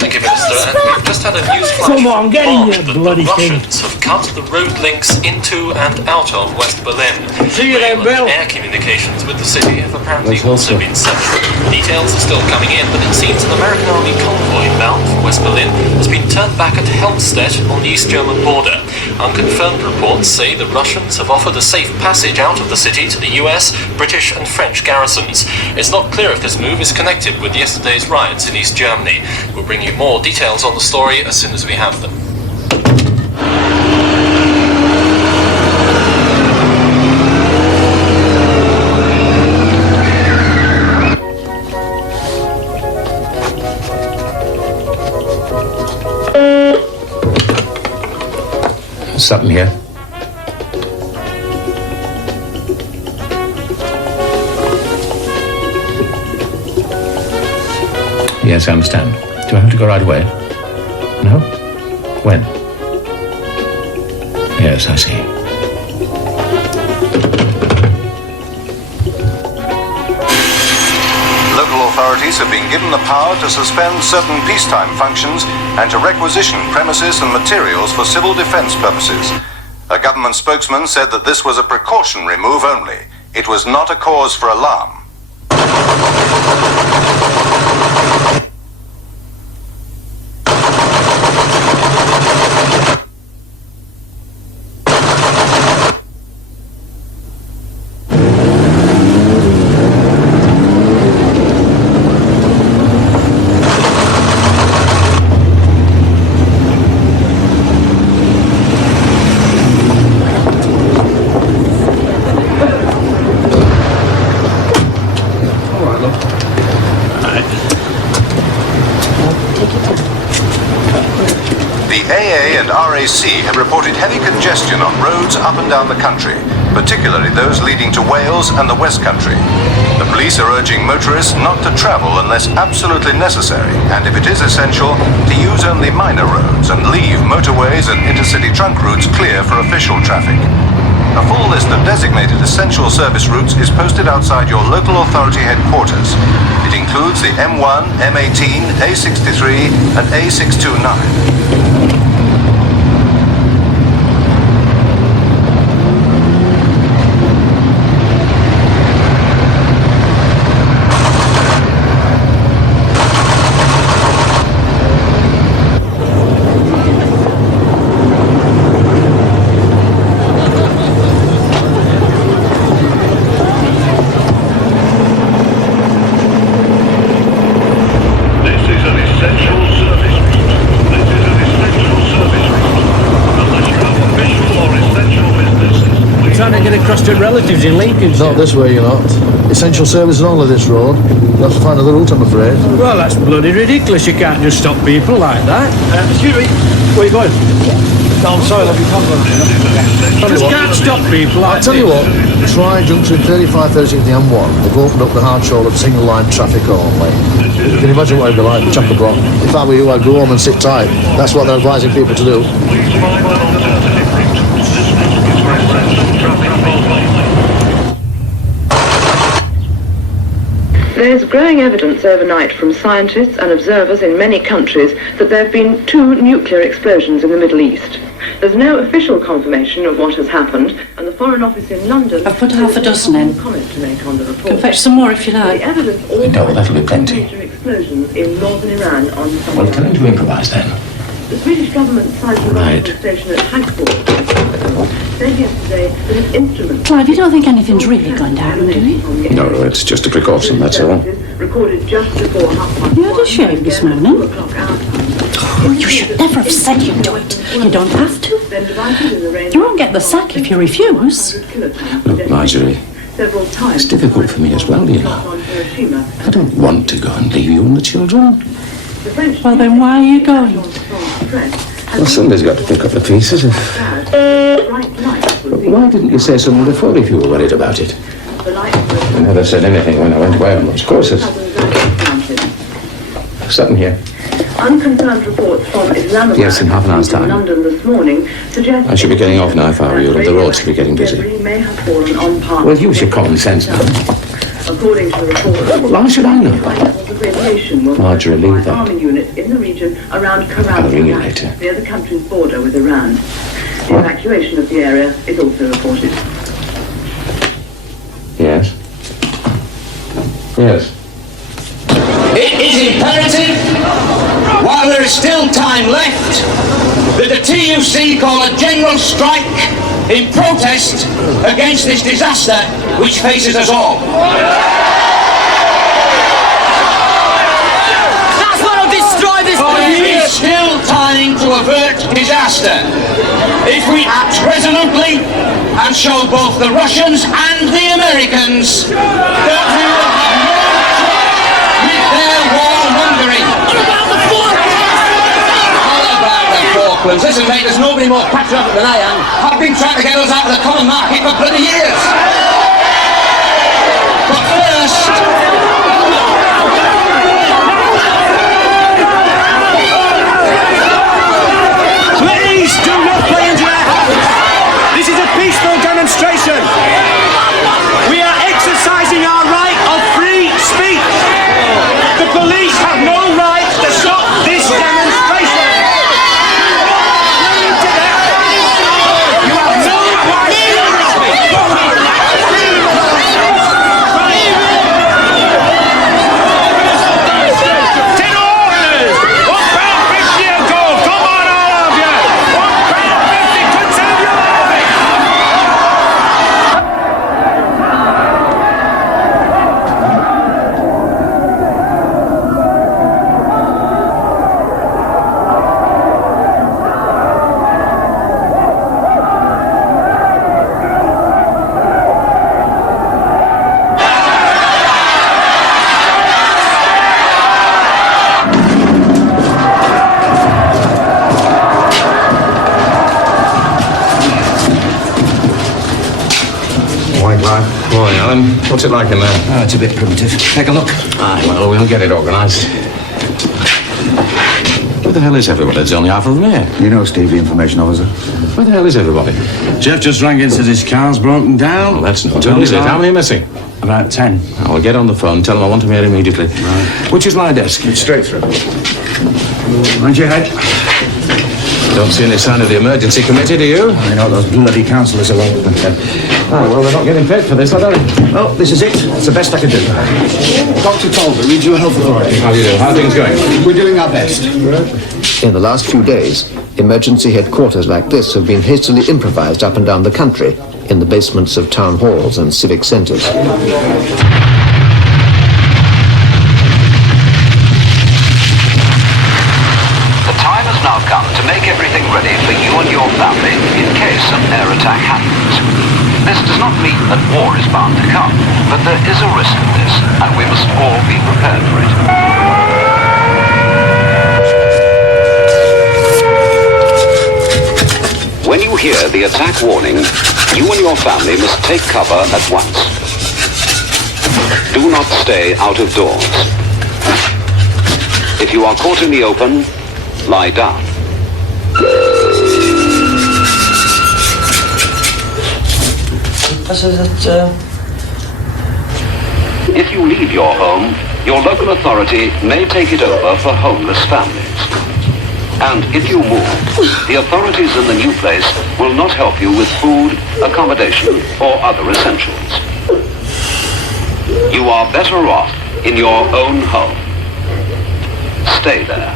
Thank you, Minister. And we've just had a news flash. Come on, get in, you bloody thing. Russians have cut the road links into and out of West Berlin. See you then, Bill. Air communications with the city have apparently also been severed. Details are still coming in, but it seems an American army convoy bound West Berlin has been turned back at Helmstedt on the East German border. Unconfirmed reports say the Russians have offered a safe passage out of the city to the US, British and French garrisons. It's not clear if this move is connected with yesterday's riots in East Germany. We'll bring you more details on the story as soon as we have them. Something here. Yes, I understand. Do I have to go right away? No? When? Yes, I see. Local authorities have been given the power to suspend certain peacetime functions and to requisition premises and materials for civil defense purposes. A government spokesman said that this was a precautionary move only. It was not a cause for alarm. Have reported heavy congestion on roads up and down the country, particularly those leading to Wales and the West Country. The police are urging motorists not to travel unless absolutely necessary, and if it is essential, to use only minor roads and leave motorways and intercity trunk routes clear for official traffic. A full list of designated essential service routes is posted outside your local authority headquarters. It includes the M1, M18, A63 and A629. To relatives in Lincoln. Not this way, you're not. Essential service is only this road. You'll have to find another route, I'm afraid. Well, that's bloody ridiculous. You can't just stop people like that. Excuse me, where are you going? No, I'm sorry, you can't go. You just can't stop people like I'll tell you what, try junction 35, 36 the M1. They've opened up the hard shoulder of single line traffic only. You can imagine what it'd be like, chock-a-block. If I were you, I'd go home and sit tight. That's what they're advising people to do. There's growing evidence overnight from scientists and observers in many countries that there have been 2 nuclear explosions in the Middle East. There's no official confirmation of what has happened, and the Foreign Office in London... I've put half a dozen in. ...comment to make on the report. Can fetch some more if you like. The evidence also No, that'll be plenty. major explosions in northern Iran on Sunday. Well, tell him to improvise then. The British government cited the Right. station at Hackford said yesterday that its instruments... Clive, you don't think anything's really going down, do you? No, it's just a precaution, that's all. Recorded just before 5:30. You had a shave this morning. Oh, you should never have said you'd do it. You don't have to. You won't get the sack if you refuse. Look, Marjorie, it's difficult for me as well, you know. I don't want to go and leave you and the children. Well, then why are you going? Well, somebody's got to pick up the pieces. Why didn't you say something before if you were worried about it? I never said anything when I went away on those courses. Something here. Unconfirmed reports from Islamabad Yes, in half an hour's time. London this morning suggest I should be getting off now if I were you, and the roads should be getting busy. may have fallen on parts. Well, use your common sense now. According to the report, Well, how should I know? radiation will Marjorie, leave that. army units in the region around I'll ring you Karabakh, later. near the country's border with Iran. The evacuation of the area is also reported. Yes? Yes. It is imperative, while while there is still time left, that the TUC call a general strike in protest against this disaster which faces us all. That's what'll destroy this place! There is still time to avert disaster if we act resolutely and show both the Russians and the Americans that we will have no trouble with their warmongering. All about the Falklands. Listen, mate, there's nobody more patriotic than I am. I've been trying to get us out of the common market for bloody years. But first... Please do not play into our hands! This is a peaceful demonstration! We are exercising our right of free speech! The police have no right to stop this demonstration! You have no right to speak! Ten orders! £1.50 a go! Come on, all of you! £1.50 to save your life! White light. Boy, Alan, what's it like in there? Oh, it's a bit primitive. Take a look. Aye, well, we'll get it organised. Where the hell is everybody? There's only half of them here. You know Steve, the information officer. Where the hell is everybody? Jeff just rang in, says his car's broken down. Well, that's not good, is it? How many are missing? About 10. I'll get on the phone, tell them I want them here immediately. Right. Which is my desk? It's straight through. Mind your head. Don't see any sign of the emergency committee, do you? I know those bloody councillors are all. Oh, well, they're not getting paid for this, are they? Well, this is it. It's the best I can do. Dr. Tolver, Regional Health Authority. How do you do? How are things going? We're doing our best. In the last few days, emergency headquarters like this have been hastily improvised up and down the country, in the basements of town halls and civic centres. The time has now come to make everything ready for you and your family in case an air attack happens. This does not mean that war is bound to come, but there is a risk of this, and we must all be prepared for it. When you hear the attack warning, you and your family must take cover at once. Do not stay out of doors. If you are caught in the open, lie down. If you leave your home, your local authority may take it over for homeless families. And if you move, the authorities in the new place will not help you with food, accommodation, or other essentials. You are better off in your own home. Stay there.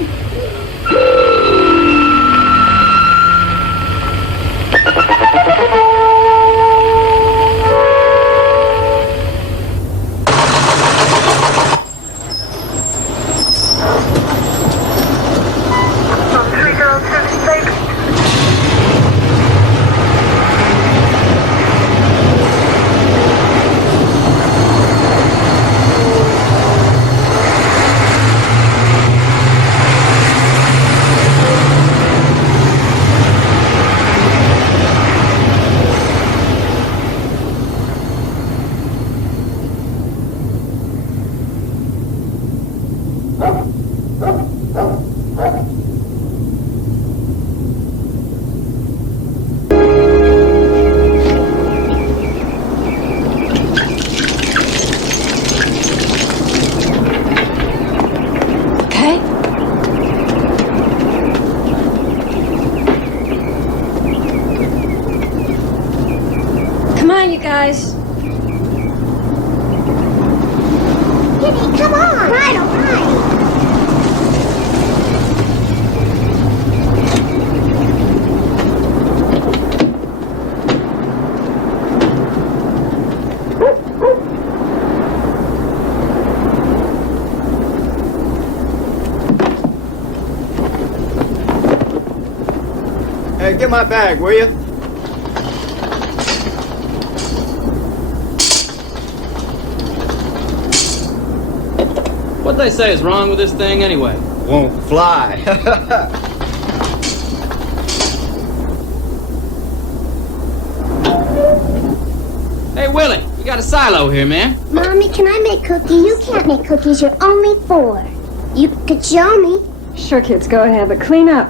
guys. Kitty, come on. Right, all right. Hey, get my bag, will you? What they say is wrong with this thing anyway? Won't fly. Hey, Willie, we got a silo here, man. Mommy, can I make cookies? You can't make cookies. You're only 4. You could show me. Sure, kids, go ahead, but clean up.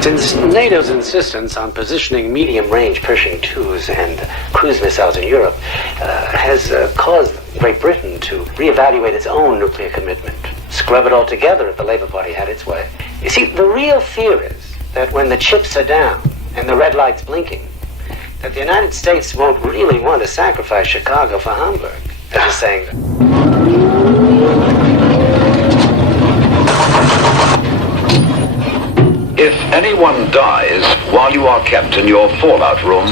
Since NATO's insistence on positioning medium-range Pershing IIs and cruise missiles in Europe has caused Great Britain to reevaluate its own nuclear commitment, scrub it all together if the Labour Party had its way. You see, the real fear is that when the chips are down and the red light's blinking, that the United States won't really want to sacrifice Chicago for Hamburg. They're just saying that. If anyone dies while you are kept in your fallout room,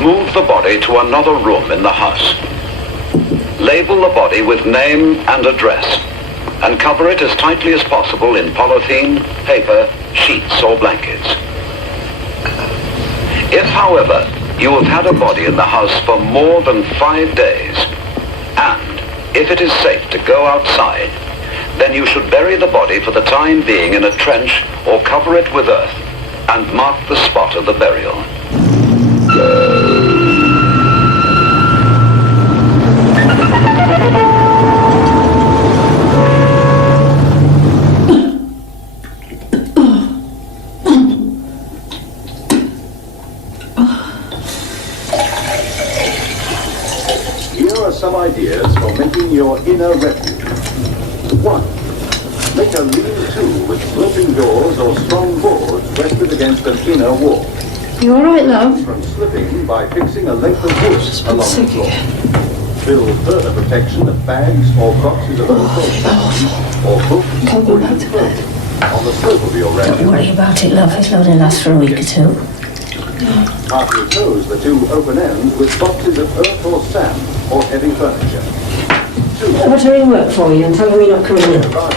move the body to another room in the house. Label the body with name and address, and cover it as tightly as possible in polythene, paper, sheets, or blankets. If, however, you have had a body in the house for more than 5 days, and if it is safe to go outside, then you should bury the body for the time being in a trench or cover it with earth and mark the spot of the burial. Here are some ideas for making your inner refuge. 1. Make a lean-to with sloping doors or strong boards rested against an inner wall. You all right, love? From slipping by fixing a length of wood along the floor. Build further protection of bags or boxes of old or books. Can't go back to bed. On the slope of your refuge. Don't worry about it, love. It'll only last for a week or 2. Partly close the 2 open ends with boxes of earth or sand or heavy furniture. What are in work for you and tell me you're not coming in? Oh,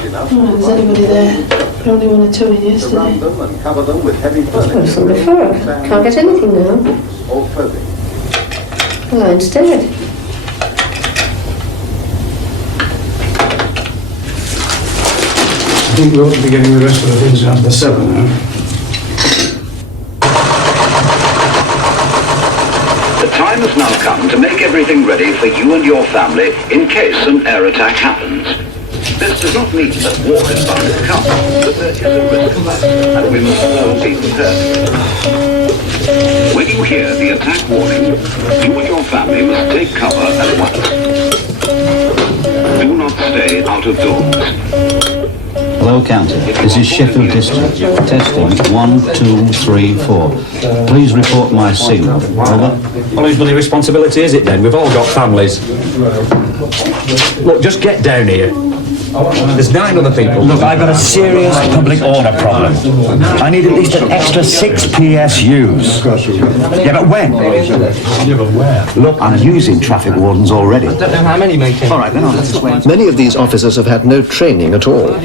there's anybody there? There only 1 or 2 in yesterday. Surround them and cover them with heavy furniture. Well, some before. Can't get anything now. Or clothing. Well, instead. I think we ought to be getting the rest of the things out of the cellar now. The time has now come to make everything ready for you and your family in case an air attack happens. This does not mean that war is bound to come, but there is a risk, and we must all be prepared. When you hear the attack warning, you and your family must take cover at once. Do not stay out of doors. Hello, County. This is Sheffield District. Testing 1, 2, 3, 4. Please report my scene. Over. Well, whose bloody responsibility is it then? We've all got families. Look, just get down here. There's 9 other people. Look, I've got a serious public order problem. I need at least an extra 6 PSUs. Yeah, but when? Look, I'm using traffic wardens already. I don't know how many make it. All right, then let's just wait. Many of these officers have had no training at all.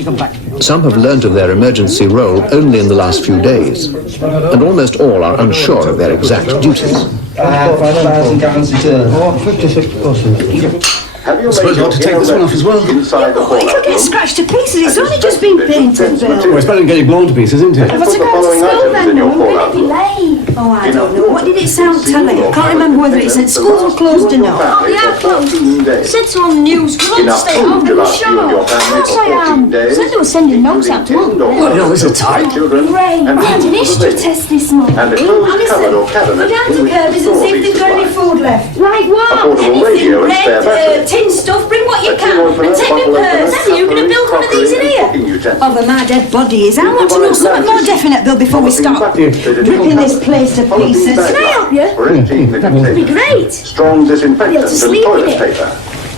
Some have learned of their emergency role only in the last few days, and almost all are unsure of their exact duties. 5,000 gallons a turn. 56%. I suppose you ought to take this one off as well. Oh, it'll get scratched to pieces. It's only just been painted, Bill. Well, it's better than getting blown to pieces, isn't it? What's it going to school then? We're going to be late. Oh, I don't know. What did it sound to me? I can't remember whether it said schools were closed or not. Oh, they are closed. It said so on the news. We're going to stay home. Are you sure? Of course I am. Said they were sending notes out to all. Well, you know, this is tight. Great. We had an history test this morning. Listen, go down to Kirby's and see if they've got any food left. Like what? Anything, bread, tin stuff, bring what you can. And take my purse. Are you going to build one of these in here? Over my dead body is. I want to know something more definite, Bill, before we stop ripping this place to pieces. Can I help you? That would be great. Strong disinfectant and toilet paper.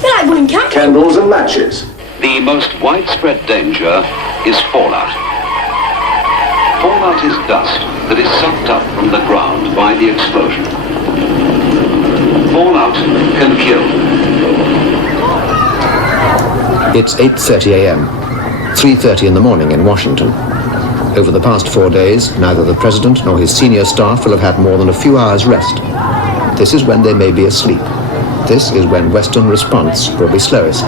They're like one camping. Candles and matches. The most widespread danger is fallout. Fallout is dust that is sucked up from the ground by the explosion. Fallout can kill. It's 8:30 a.m. 3:30 in the morning in Washington. Over the past 4 days, neither the President nor his senior staff will have had more than a few hours' rest. This is when they may be asleep. This is when Western response will be slowest.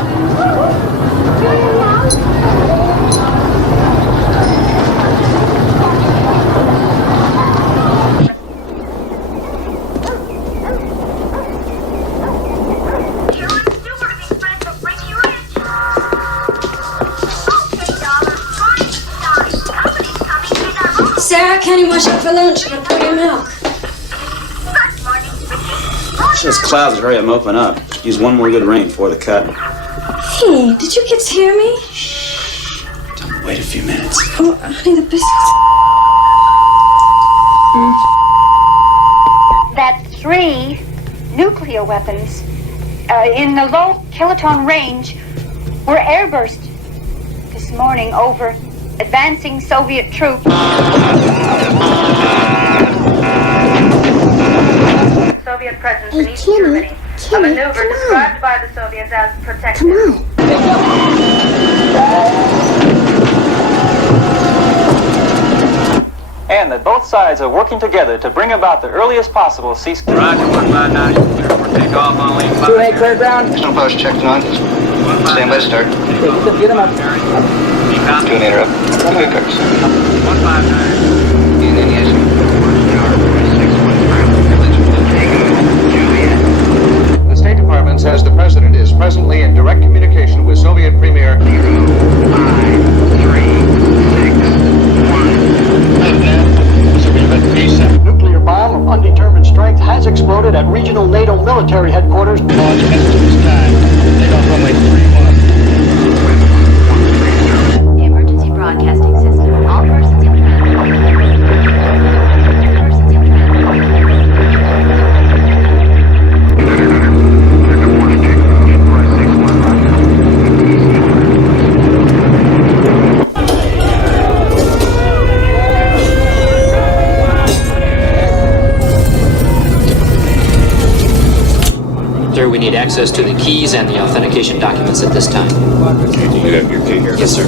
Sarah, can you wash up for lunch? Can I pour your milk? Those clouds hurry up and open up. Use one more good rain before the cut. Hey, did you kids hear me? Wait a few minutes. Oh, honey, the biscuits. That 3 nuclear weapons in the low kiloton range were airburst this morning over advancing Soviet troops. Soviet presence in East Germany. A maneuver described by the Soviets as protective. And that both sides are working together to bring about the earliest possible ceasefire. Roger, 159. Take off on lane 5. 2-8 clear ground. Additional post check tonight. Stand by start. Get him up. 2-8 up. Good cooks. 159. In any issue. The State Department says the President is presently in direct communication with Soviet Premier 5-3-6-1. Nuclear bomb of undetermined strength has exploded at regional NATO military headquarters. Launch messages time. Take off runway 31. Emergency broadcasting system. All persons in transit. Sir, we need access to the keys and the authentication documents at this time. You have your key here? Yes, sir.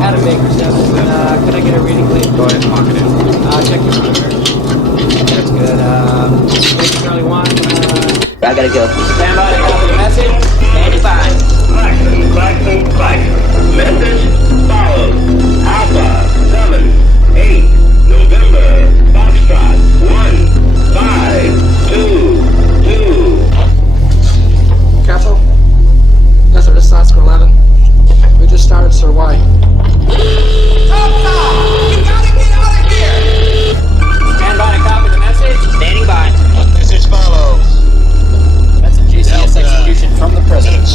Adam Baker, 7. Could I get a reading, please? Go ahead and lock it in. Check your monitor. That's good. Charlie 1. I gotta go. Stand by to copy the message. Standing by. Claxon. Message follows. Alpha 7 8 November Foxtrot 1 5 2 2. Castle? Yes, sir. This is Oscar 11. We just started, sir. Why? Stand by to copy the message. Standing by. Message follows. That's a GCS execution from the President.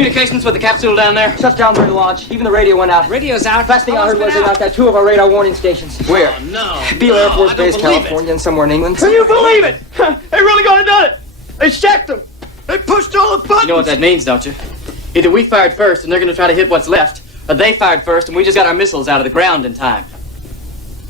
communications with the capsule down there? Shuts down during launch. Even the radio went out. Radio's out. Last thing I heard was they knocked out 2 of our radar warning stations. Where? Oh, no. Beale Air Force I don't Base, believe California, and somewhere in England. Can you believe it? They really gonna do it. They checked them. They pushed all the buttons. You know what that means, don't you? Either we fired first and they're gonna try to hit what's left, or they fired first and we just got our missiles out of the ground in time.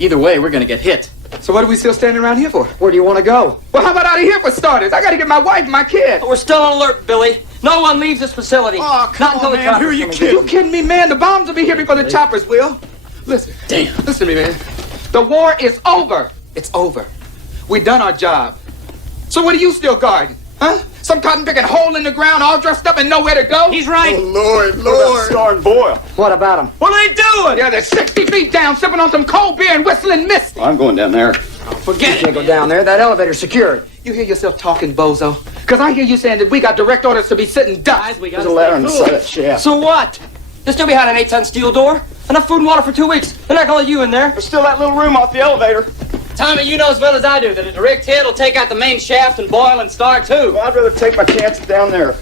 Either way, we're gonna get hit. So what are we still standing around here for? Where do you want to go? Well, how about out of here for starters? I gotta get my wife and my kid. We're still on alert, Billy. No one leaves this facility. Oh, come Not until on, the man. choppers Who are you come kidding? again. You kidding me, man? The bombs will be here before the choppers will. Listen. Damn. Listen to me, man. The war is over. It's over. We done our job. So what are you still guarding? Huh? Some cotton-picking hole in the ground, all dressed up and nowhere to go? He's right. Oh, Lord. Star and Boyle. What about them? What are they doing? Yeah, they're 60 feet down, sipping on some cold beer and whistling Misty. I'm going down there. Forget it. You can't go down there. That elevator's secured. You hear yourself talking, bozo? Because I hear you saying that we got direct orders to be sitting ducks. There's a ladder on the side of that shaft. So what? They're still behind an 8-ton steel door. Enough food and water for 2 weeks. They're not gonna let you in there. There's still that little room off the elevator. Tommy, you know as well as I do that a direct hit will take out the main shaft and Boyle and Star too. Well, I'd rather take my chances down there.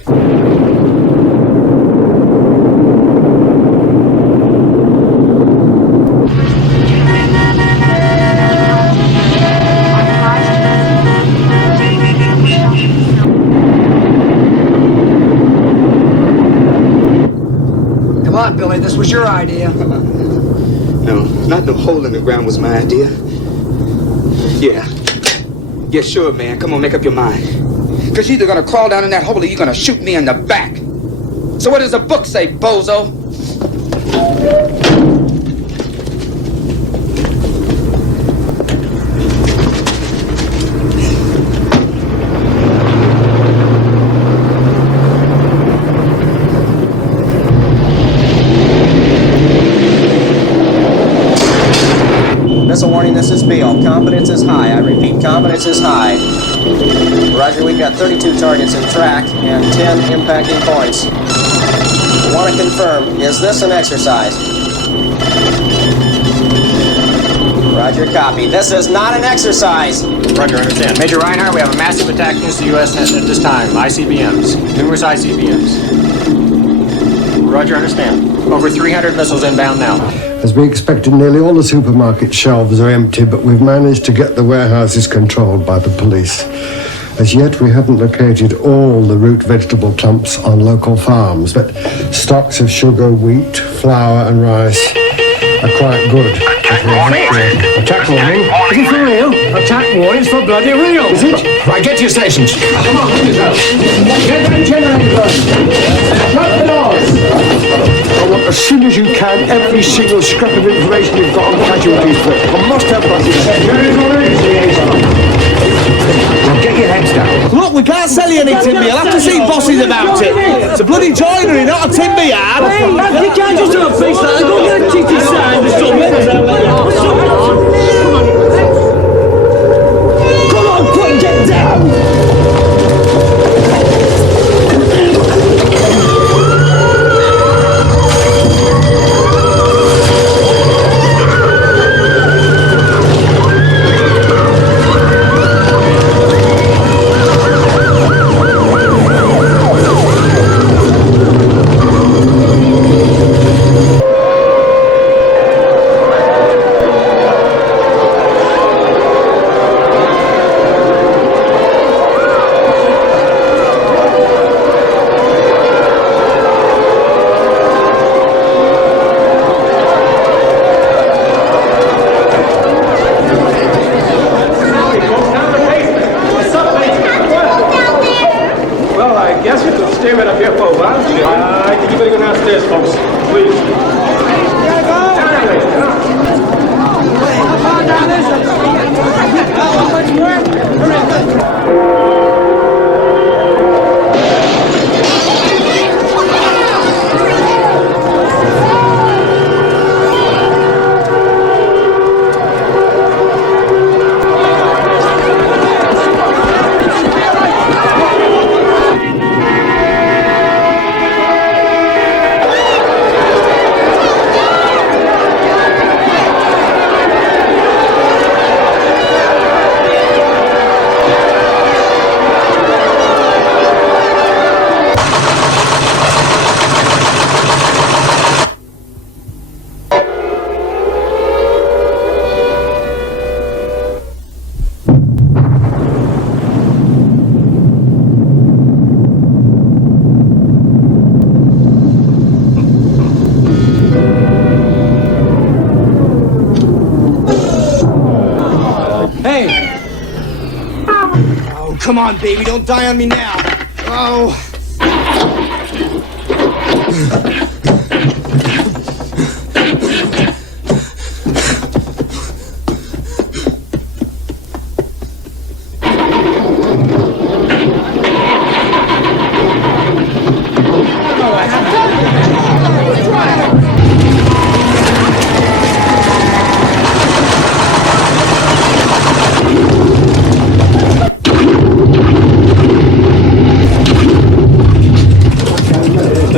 Come on, Billy. This was your idea. No, not no hole in the ground was my idea. Yeah. Yeah, sure, man. Come on, make up your mind. Because you're either going to crawl down in that hole or you're going to shoot me in the back. So what does the book say, bozo? Missile warning, this is Beale. Confidence is high. I repeat, confidence is high. Roger, we've got 32 targets in track and 10 impacting points. I want to confirm, is this an exercise? Roger, copy. This is not an exercise. Roger, understand. Major Reinhardt, we have a massive attack against the U.S. at this time. ICBMs. Numerous ICBMs. Roger, understand. Over 300 missiles inbound now. As we expected, nearly all the supermarket shelves are empty, but we've managed to get the warehouses controlled by the police. As yet, we haven't located all the root vegetable clumps on local farms, but stocks of sugar, wheat, flour and rice are quite good. Attack warning. Is it for real? Attack warning's for bloody real. Is it? Right, get to your stations. Come on, get that generator going. Shut the doors. I want, as soon as you can, every single scrap of information you've got on casualties for. I must have that. Well, get your heads down. Look, we can't sell you any timber. You'll have to see bosses about it. It's a bloody joinery, not a timber yard. Hey, you can't just do a piece like that. Go get a TT sign or something. Come on, quick, get down. Oh, come on, baby, don't die on me now. Oh.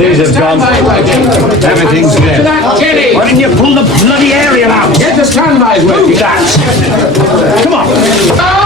These have gone. Everything's dead. Jenny! Why didn't you pull the bloody aerial out? Get the standbys working. That. Come on.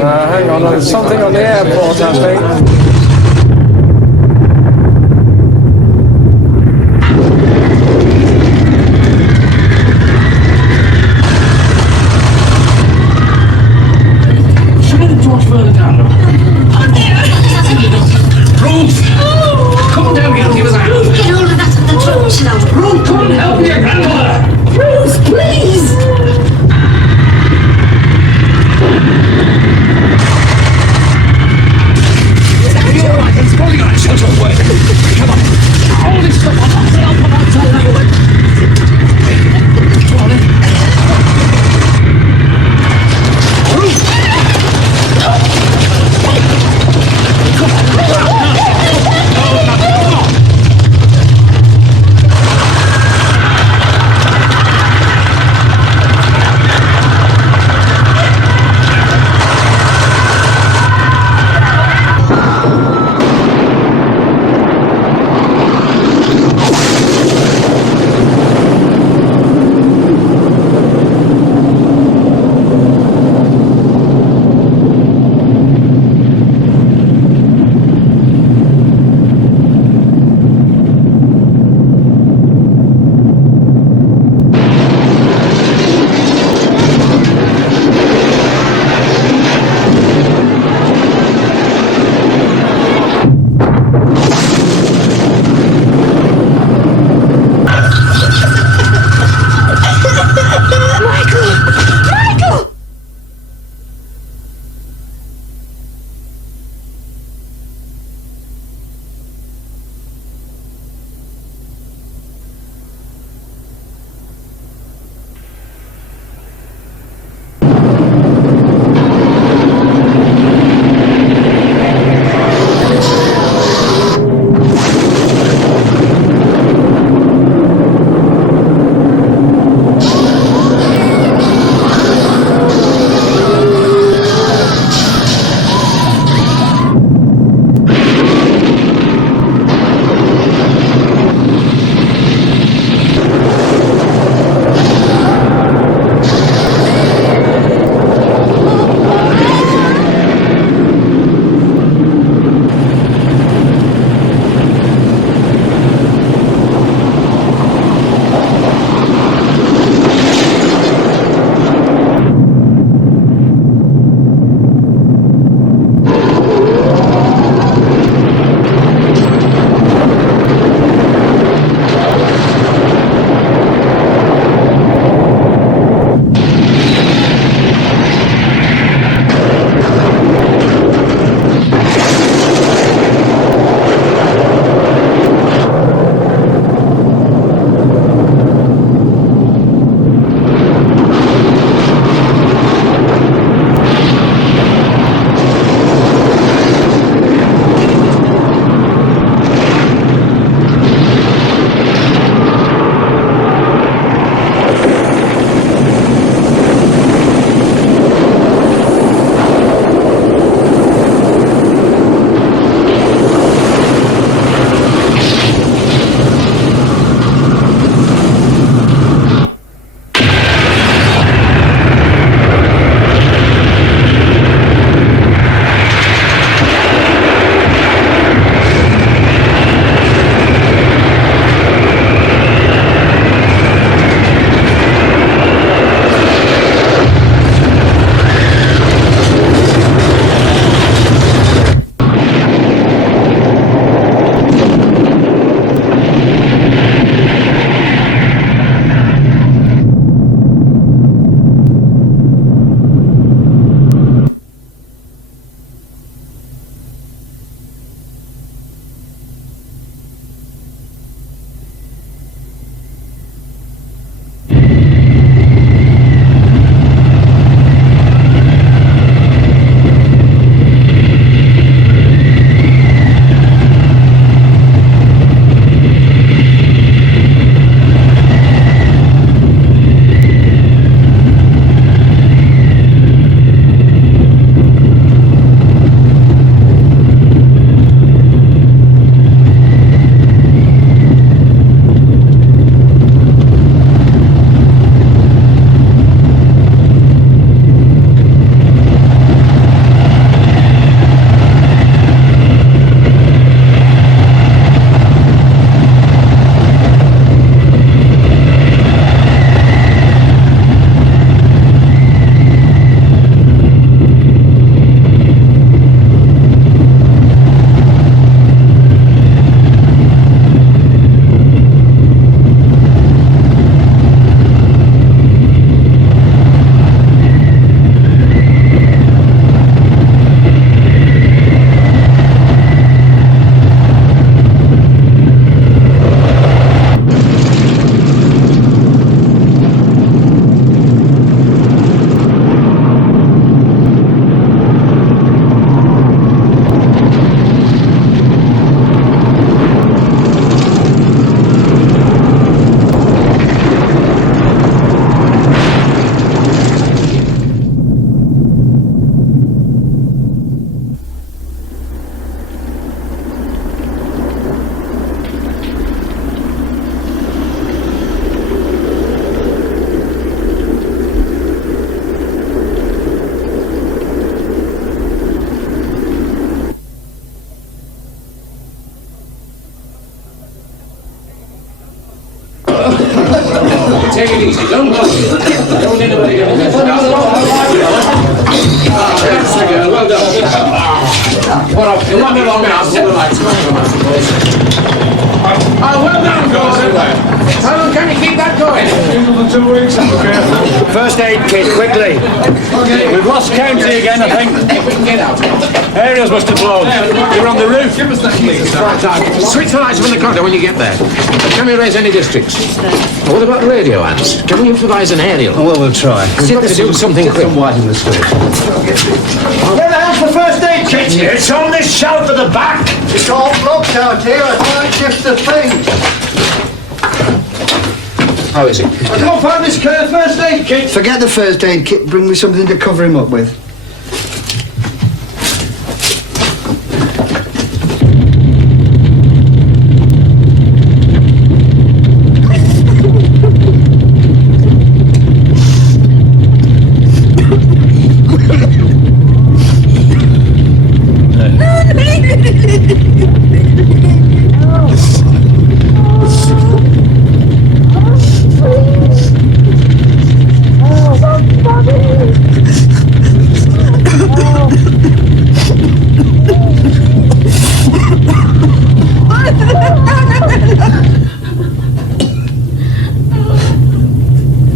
Hang on, there's something on the airport, I think. take it easy. Don't let anybody get in. Well done. You want me long now? Well done, Gordon. How long can you keep that going? 2 weeks, First aid kit, quickly. We've lost count again, I think. If we can get out. Aerials must have blown. You're on the roof. Give us that, please. Switch the lights from the corridor when you get there. Can we raise any districts? What about radio ants? Can we improvise an aerial? Oh, well, we'll try. We've got to do something quick. Some white in the street. Where the hell's the first aid kit here? It's on this shelf at the back. It's all blocked out here. I can't shift the thing. How is it? I can't find this first aid kit. Forget the first aid kit. Bring me something to cover him up with.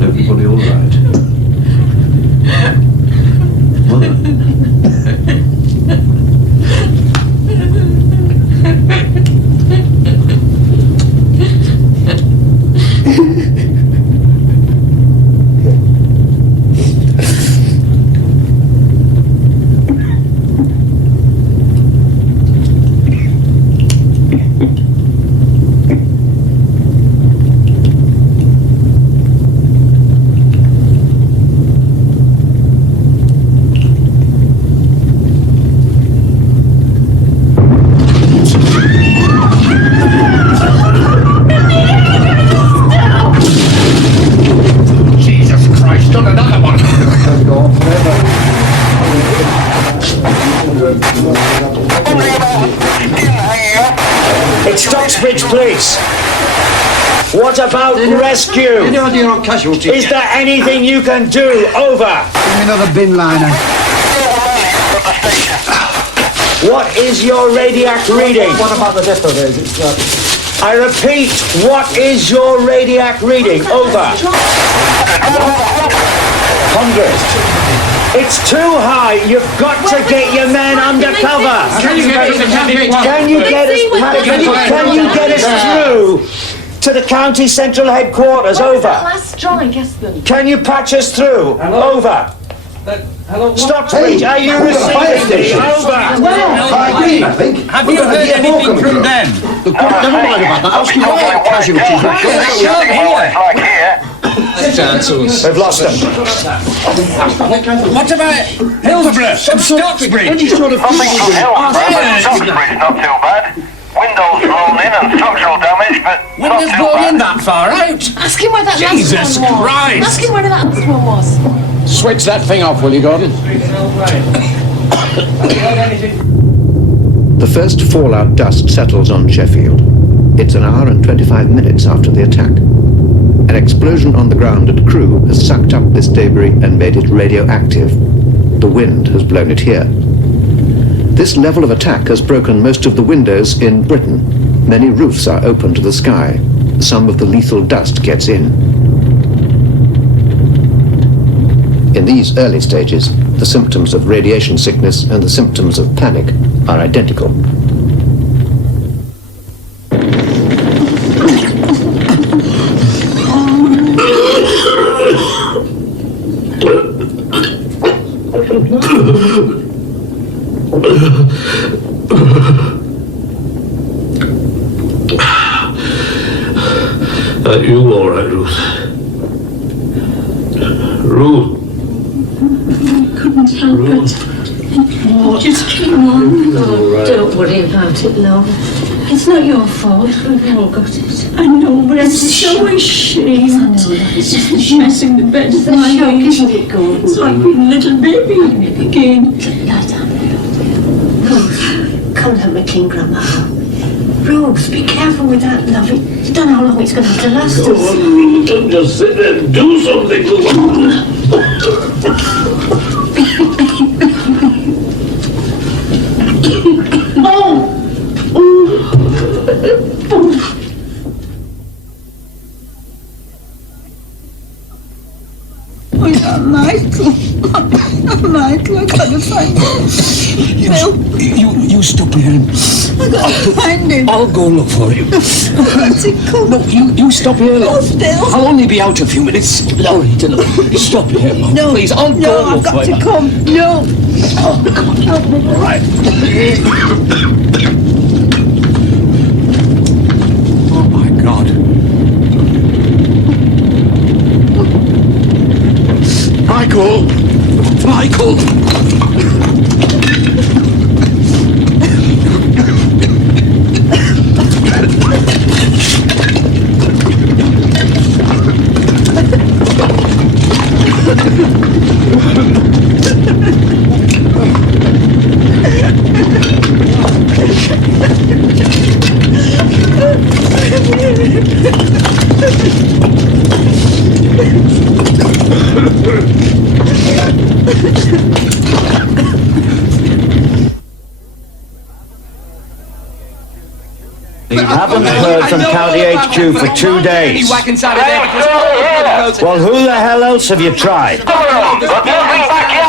Everybody all right? It's Stocksbridge Police. What about rescue? Any idea on casualties? Is there anything you can do? Over. Give me another bin liner. What is your radiac reading? What about the depot days? It's I repeat, what is your radiac reading? Over. 100. It's too high. You've got to get your men under cover. Can you get us through to the county central headquarters? Over. Last straw, guess them. Can you patch us through? Over. Stocksbridge, are you receiving me? Over. I think. Have you heard anything from them? Never mind about that. Ask you what casualties. We've lost them. What about Hillsborough? Stocksbridge? Any sort of Stocksbridge not too bad. Windows blown in and structural damage, but Windows blown in that far out? Ask him where that Jesus last one was. Christ. Ask him where that last one was. Switch that thing off, will you, Gordon? The first fallout dust settles on Sheffield. It's an hour and 25 minutes after the attack. An explosion on the ground at Crewe has sucked up this debris and made it radioactive. The wind has blown it here. This level of attack has broken most of the windows in Britain. Many roofs are open to the sky. Some of the lethal dust gets in. In these early stages, the symptoms of radiation sickness and the symptoms of panic are identical. Are you all right, Ruth? Ruth? Couldn't help it. Just keep on. Right. Don't worry about it, love. It's not your fault. We've all got it. I know, but I'm so ashamed. It's just messing the bed. It's the shock, isn't it, Gordon? It's like being a little baby again. Lie down. Come and help me clean Grandma. Rose, be careful with that, love. You don't know how long it's going to have to last us. Don't just sit there and do something. Oh, yeah, Michael. Michael, I gotta find him. Phil. You stop here. I gotta find him. I'll go look for him. Come. No, you stop here. No, Phil. I'll only be out a few minutes. Lorrington, stop here, Mum. No, Please, I'll no, go I've look got for to him. come. No. Oh, come on. Help me. All right. Oh, my God. Michael! Michael! You haven't heard from County HQ for 2 days. Well, who the hell else have you tried?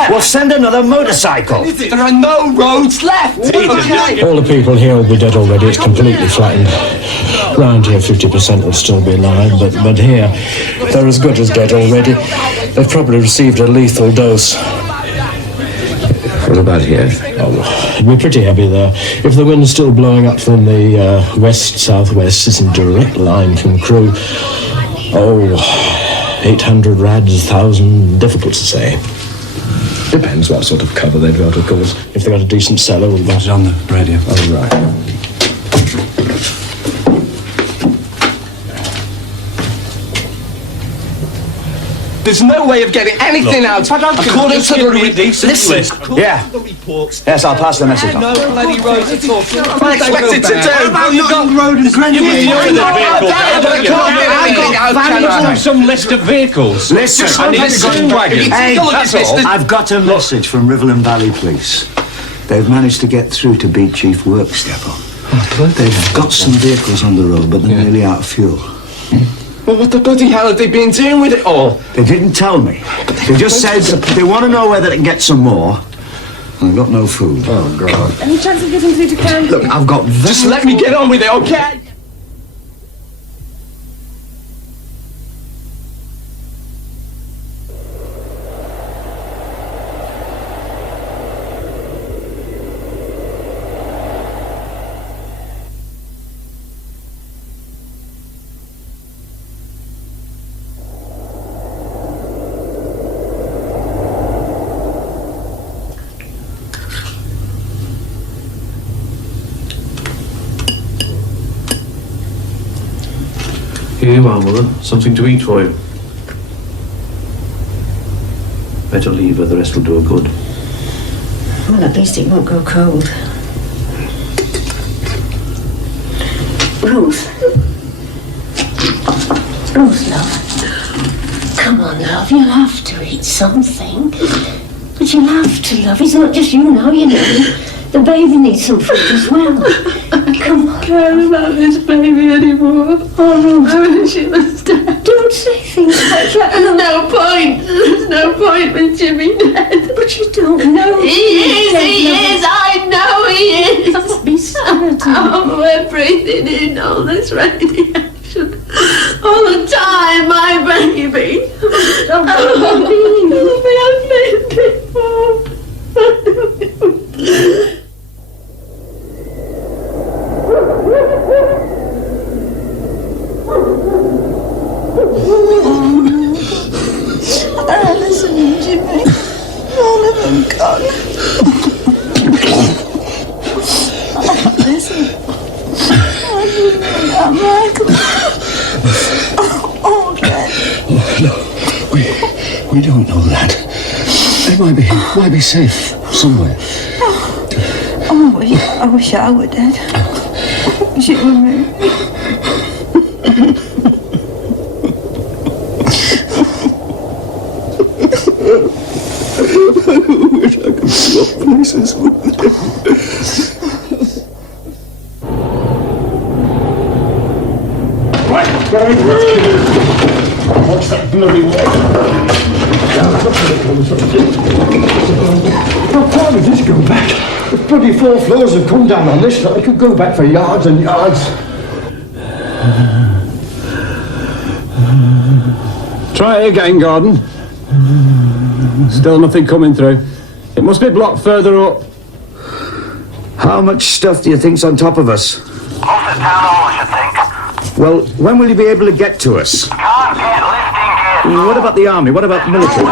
Well, send another motorcycle. There are no roads left. All the people here will be dead already. It's completely flattened. Round here, 50% will still be alive, but here, they're as good as dead already. They've probably received a lethal dose. What about here? Oh, it'd be pretty heavy there. If the wind's still blowing up from the west-southwest, it's in direct line from Crewe. Oh, 800 rads, 1,000, difficult to say. Depends what sort of cover they've got, of course. If they've got a decent cellar, we'll got it on the radio. Oh, right. There's no way of getting anything out. According to the Listen. Yeah. Yes, I'll pass the message on. No bloody roads at all. What am I expected to do? You've got road and I've got some list of vehicles. Listen, I need a gun wagon. Hey, That's all. I've got a message from Riverland Valley Police. They've managed to get through to Beat Chief Workstepper. They've got some vehicles on the road, but they're nearly out of fuel. Well, what the bloody hell have they been doing with it all? They didn't tell me. They just said they want to know whether they can get some more. And they've got no food. Oh, God. Any chance of getting through to County? Look, I've got... Just let me get on with it, okay? Here you are, Mother. Something to eat for you. Better leave her, the rest will do her good. Well, at least it won't go cold. Ruth. Ruth, love. Come on, love. You'll have to eat something. But you'll have to, love. It's not just you now, you know. The baby needs some food as well. Come on. I don't care about this baby anymore. Oh, Ruth. I wish she was dead. Don't say things like that. There's no point. There's no point with Jimmy dead. But you don't know. He is. I know he is. Don't be sad. Oh, we're breathing in all this radiation. All the time, my baby. Don't be before. Listen, Jimmy. All of them gone. Listen. I didn't know that, Michael. Oh, God. Oh, no. We don't know that. They might be safe somewhere. Oh, I wish I were dead. Jimmy. I wish I could swap places with them. What's that bloody way? How far did this go back? The bloody 4 floors have come down on this. I could go back for yards and yards. Try it again, Gordon. Still nothing coming through. It must be blocked further up. How much stuff do you think's on top of us? Most of town hall, I should think. Well, when will you be able to get to us? Can't get lifting gear. What about the army? What about military?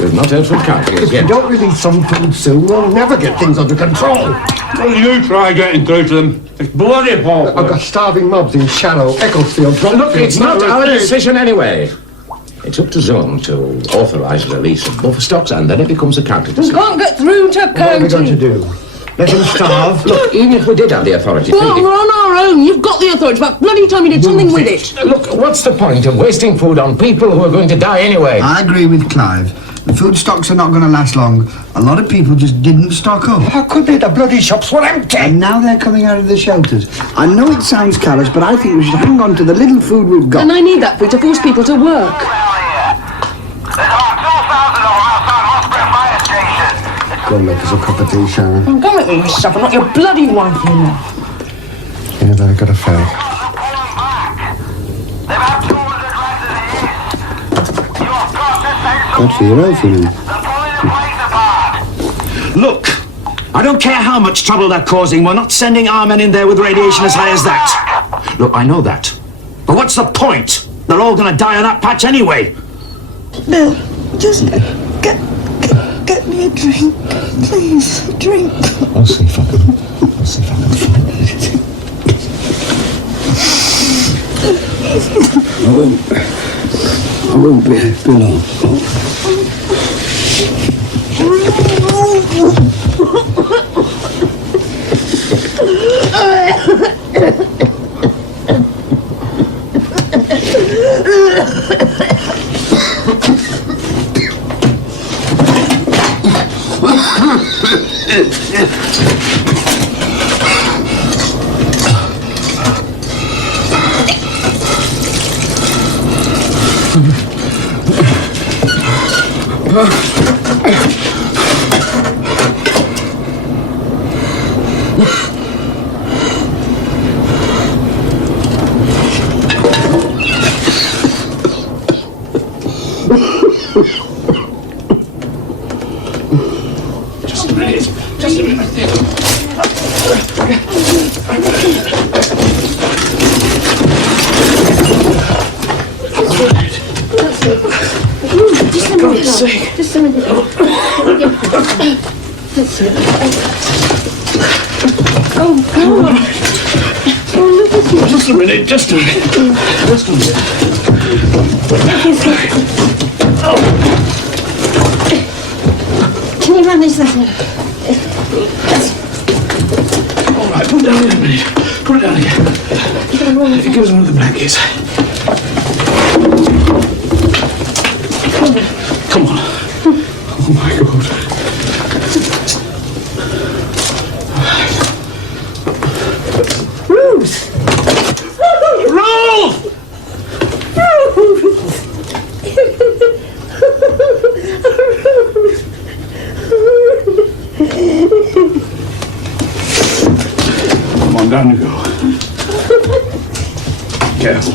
We've not heard from Cargill If we don't release some food soon, we'll never get things under control. Well, you try getting through to them. It's bloody hard. I've got starving mobs in Shallow, Ecclesfield. Look, it's not our decision anyway. It's up to Zone to authorise the release of buffer stocks, and then it becomes a county We decision. can't get through to What are we going to do? Let them starve? Look, even if we did have the authority Well, to... we're on our own. You've got the authority, but bloody time you did something with it. Look, what's the point of wasting food on people who are going to die anyway? I agree with Clive. The food stocks are not going to last long. A lot of people just didn't stock up. How could they? The bloody shops were empty. And now they're coming out of the shelters. I know it sounds callous, but I think we should hang on to the little food we've got. And I need that food to force people to work. Go and make us a cup of tea, Sharon. I'm going with myself, I'm not your bloody wife, you know. Yeah, they've got a fag. That's for your own feeling. Look, I don't care how much trouble they're causing. We're not sending our men in there with radiation as high as that. Look, I know that. But what's the point? They're all going to die on that patch anyway. Bill, just get me a drink. Please, a drink. I'll see if I can find anything. I won't be long. Just a minute. Just a minute. Just a minute, love. Just a minute. That's it. Oh, God. Oh, look at you. Just a minute. Just a minute. Just a minute. Can you run this letter? All right, put it down in a minute. Put it down again. Give us one of the blankets. Come on. Oh my God. Ruth! Ruth! Come on, down you go. Careful.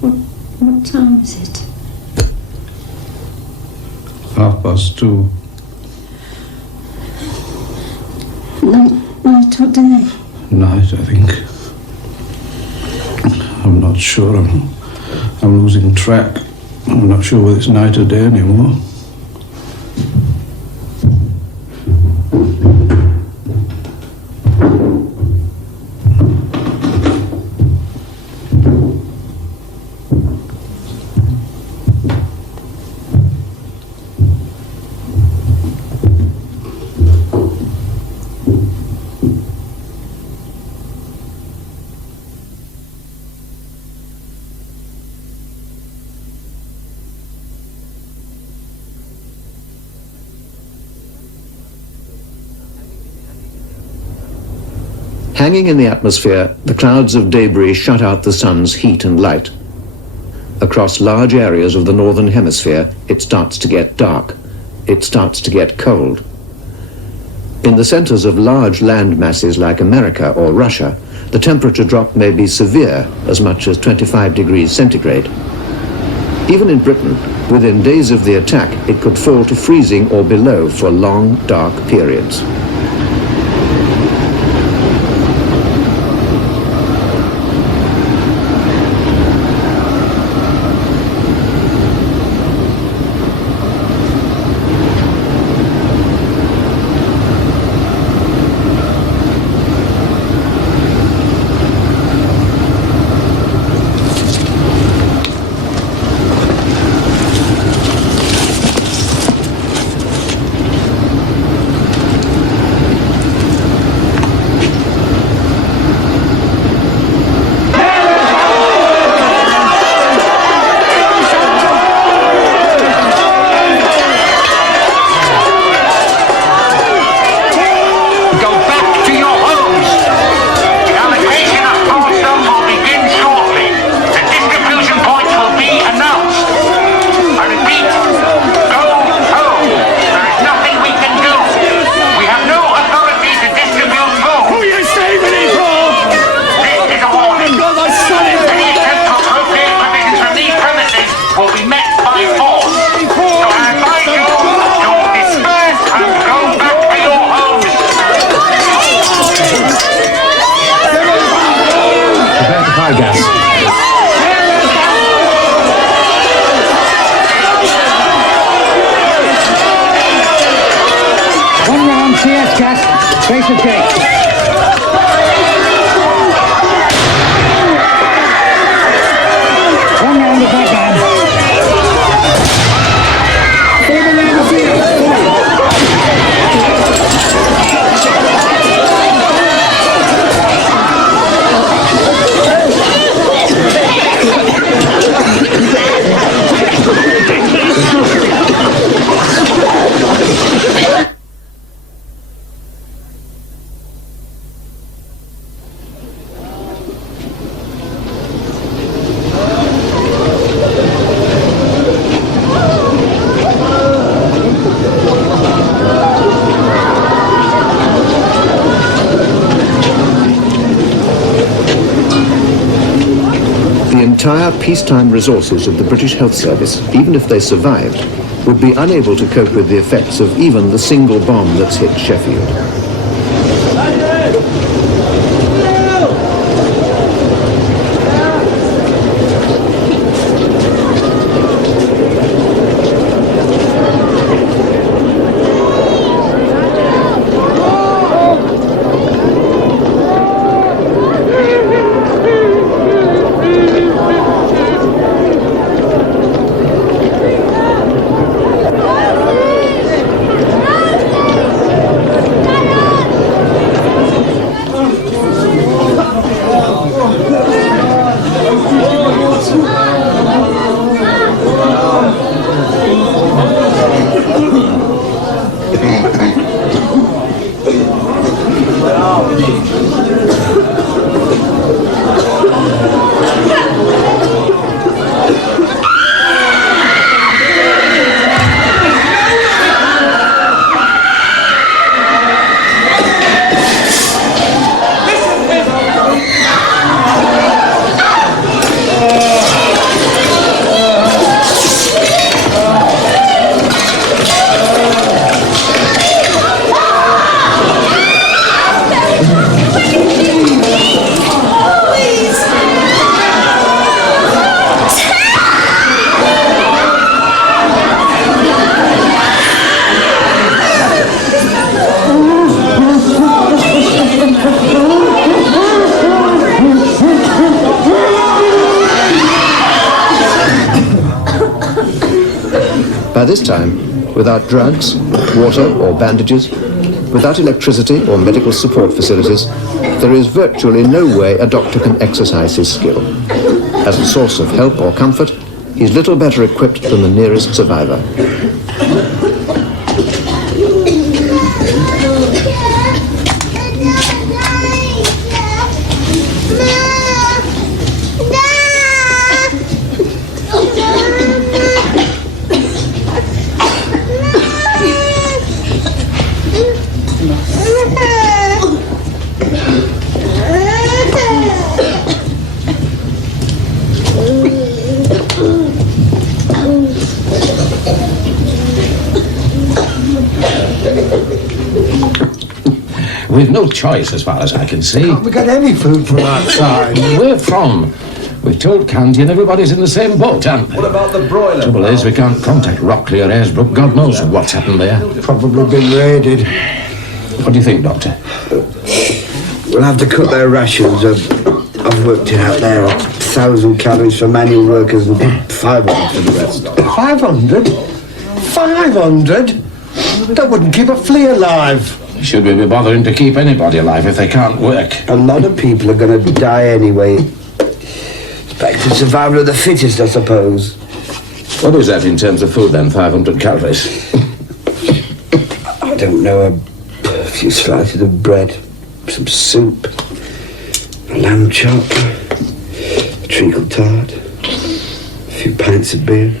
What time is it? 2:30. Night or day? Night, I think. I'm not sure. I'm losing track. I'm not sure whether it's night or day anymore. Hanging in the atmosphere, the clouds of debris shut out the sun's heat and light. Across large areas of the northern hemisphere, it starts to get dark. It starts to get cold. In the centers of large land masses like America or Russia, the temperature drop may be severe, as much as 25 degrees centigrade. Even in Britain, within days of the attack, it could fall to freezing or below for long, dark periods. The entire peacetime resources of the British Health Service, even if they survived, would be unable to cope with the effects of even the single bomb that's hit Sheffield. By this time, without drugs, water or bandages, without electricity or medical support facilities, there is virtually no way a doctor can exercise his skill. As a source of help or comfort, he's little better equipped than the nearest survivor. We've no choice as far as I can see. Can't we get any food from outside? Where from? We've told Candy and everybody's in the same boat, haven't they? What about the broiler? Trouble is, we can't contact Rockley or Airsbrook. God knows what's happened there. Probably been raided. What do you think, Doctor? We'll have to cut their rations. I've worked it out there. 1,000 calories for manual workers and 500 for the rest. 500? 500? That wouldn't keep a flea alive. Should we be bothering to keep anybody alive if they can't work? A lot of people are going to die anyway. It's back to survival of the fittest, I suppose. What is that in terms of food, then? 500 calories? I don't know. A few slices of bread, some soup, a lamb chop, a treacle tart, a few pints of beer.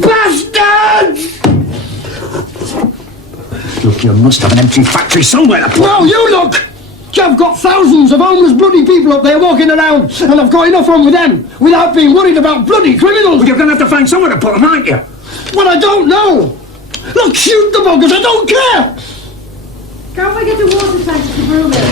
Bastards! Look, you must have an empty factory somewhere to put. No, you look! I've got thousands of homeless bloody people up there walking around, and I've got enough on with them without being worried about bloody criminals. Well, you're going to have to find somewhere to put them, aren't you? Well, I don't know. Look, shoot the buggers, I don't care. Can't we get the water tank to brew it?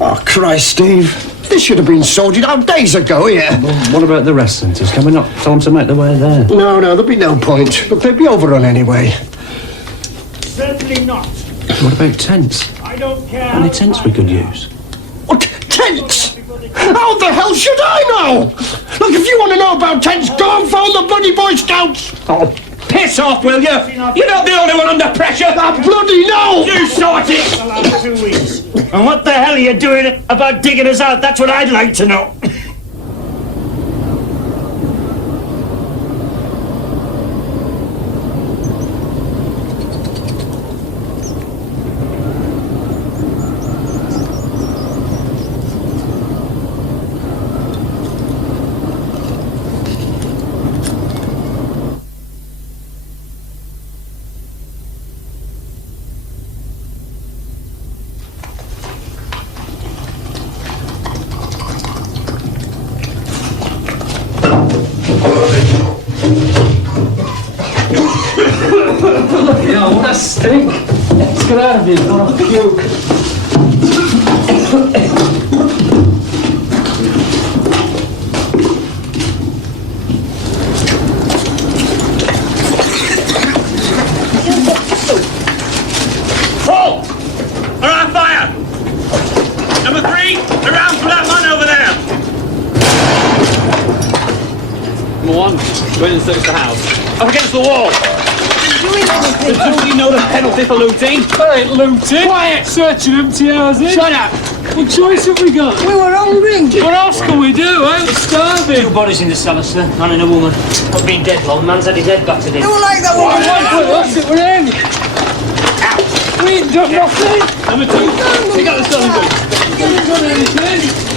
Oh, Christ, Steve. This should have been sorted out days ago, yeah. Well, what about the rest centres? Can we not tell them to make their way there? No, there'll be no point. Look, they'd be overrun anyway. Certainly not. What about tents? I don't care. Any tents we could use? What? Tents? How the hell should I know? Look, if you want to know about tents, go and phone the bloody Boy Scouts. Oh, piss off, will you? You're not the only one under pressure. I bloody know. You sort it. The last 2 weeks. And what the hell are you doing about digging us out? That's what I'd like to know. Yeah, what a stink. Let's get out of here. Oh, puke. Paul! Around fire! Number 3, around for that man over there! Number 1, going and search the house. Up against the wall! Do you know the penalty for looting? Hey, looting! Quiet! Searching empty houses! Shut up! What choice have we got? We were hungry. What else can we do, eh? We're starving! 2 bodies in the cellar, sir. Man and a woman. Not been dead long. Man's had his head battered in. They were like that one. That's it, we're in! We ain't done nothing! Number 2, pick up the stolen goods. We haven't done anything!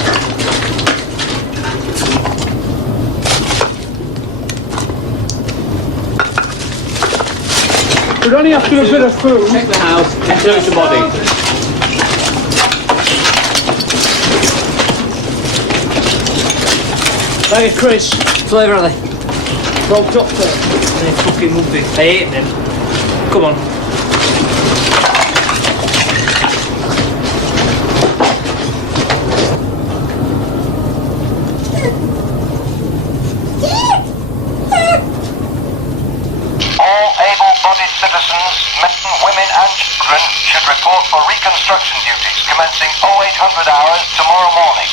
We're only after a bit of food. Check the house and search the body. Hey, Chris. What flavour are they? Well, doctor. They're fucking would be. I ate them. Come on. All able-bodied citizens, men, women and squadron should report for reconstruction duties commencing 0800 hours tomorrow morning.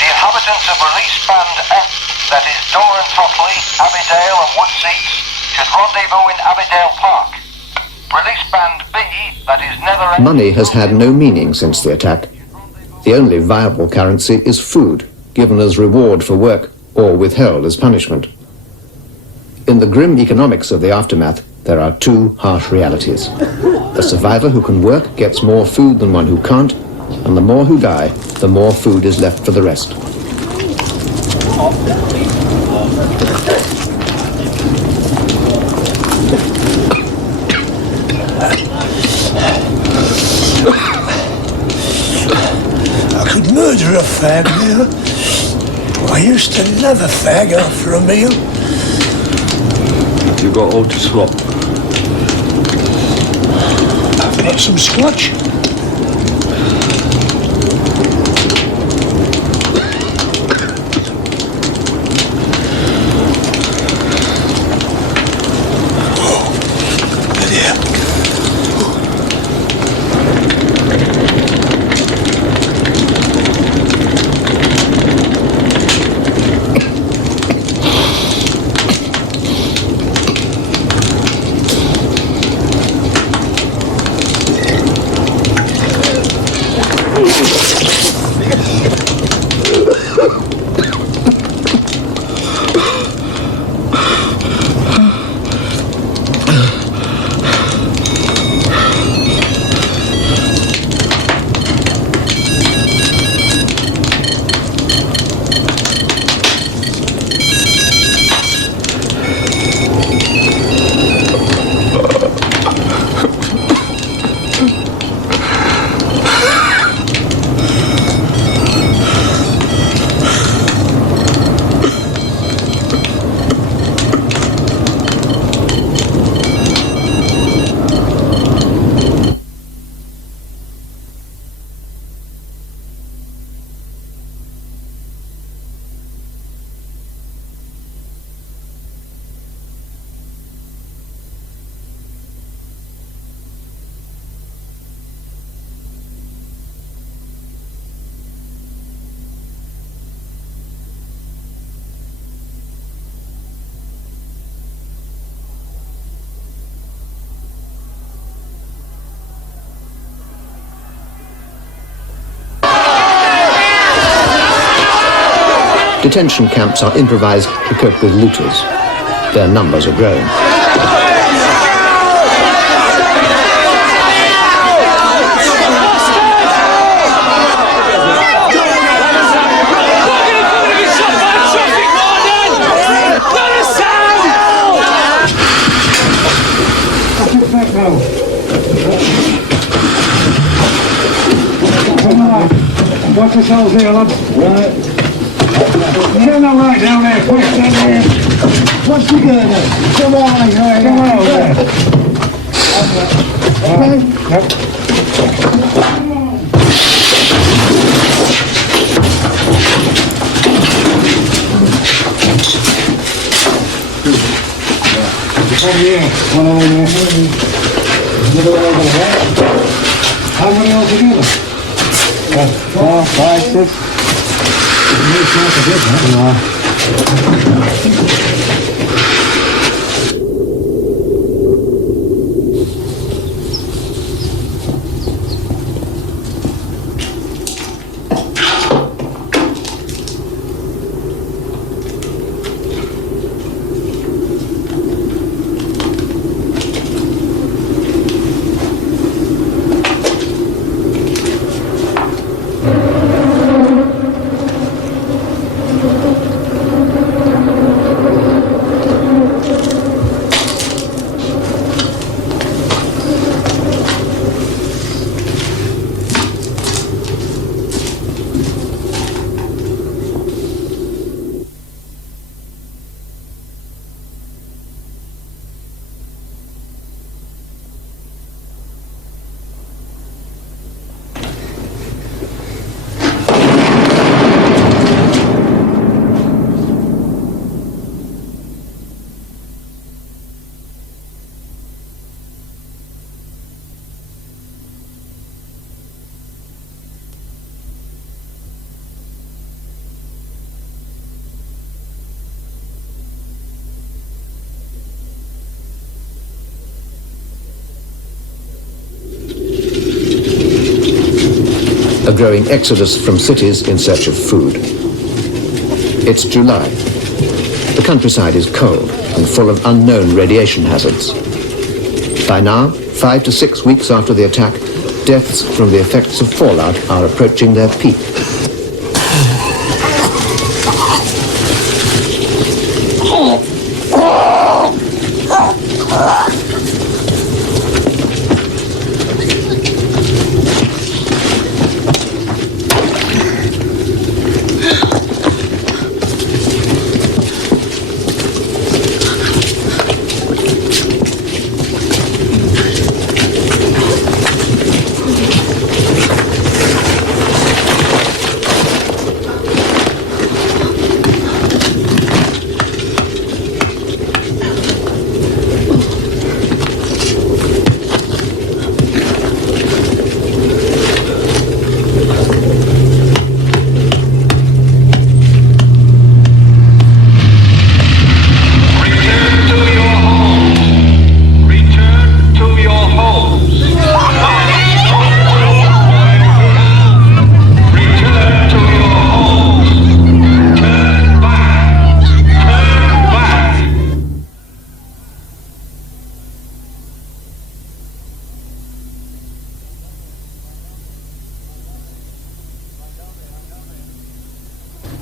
The inhabitants of Release Band F, that is Door and Throttley, Abbeydale and Woodseats, should rendezvous in Abbeydale Park. Release Band B, that is Netherend... Money has had no meaning since the attack. The only viable currency is food, given as reward for work or withheld as punishment. In the grim economics of the aftermath, there are two harsh realities. The survivor who can work gets more food than one who can't, and the more who die, the more food is left for the rest. I could murder a fag now. I used to love a fag after a meal. You got all to swap. I've got some scotch. Detention camps are improvised to cope with looters. Their numbers are growing. Watch yourselves here, lads. Right. Get on the right down there, quick, down there. What's the girder? Come on, come on, there. Yep. Over here, one over there. Another over there. How many altogether? 4, 5, 6. It's not a good one. a growing exodus from cities in search of food. It's July. The countryside is cold and full of unknown radiation hazards. By now, 5 to 6 weeks after the attack, deaths from the effects of fallout are approaching their peak.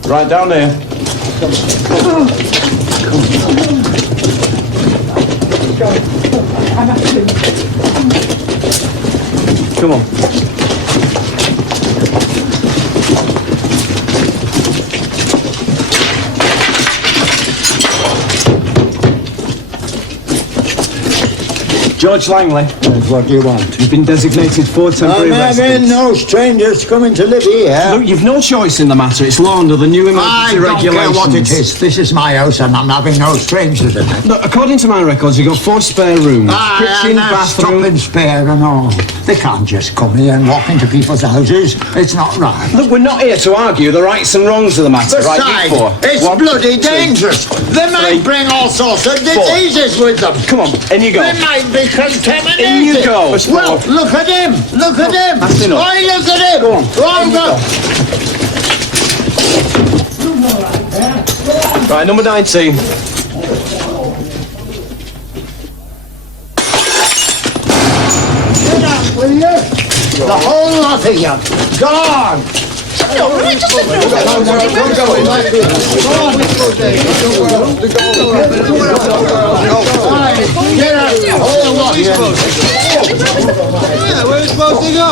Right down there. Come on. George Langley. What do you want? You've been designated for temporary residence. No strangers coming to live here. Look, you've no choice in the matter. It's law under the new emergency regulations. I don't care what it is. This is my house and I'm having no strangers in it. Look, according to my records, you've got 4 spare rooms. Kitchen, bathroom. Stopping spare and all. They can't just come here and walk into people's houses. It's not right. Look, we're not here to argue the rights and wrongs of the matter, Besides, right? You 4. It's 1, bloody 2, dangerous. They might 3, bring all sorts of diseases with them. Come on, in you go. They might be contaminated. In you go. Well, look at him. Look at him. That's enough. Oh, look at him. Go on. Go. Right, number 19. Get out, will you? The whole lot of you. Gone. No, really, just a minute. Get out, the whole lot. Yeah, where are we supposed to go?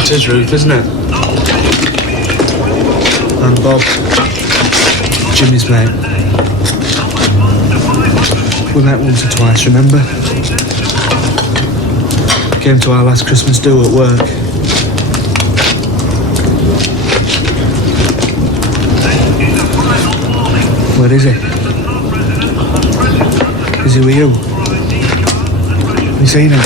It is Ruth, isn't it? I'm Bob. Jimmy's mate. We met once or twice, remember? Came to our last Christmas do at work. Where is he? Is he with you? Have you seen him?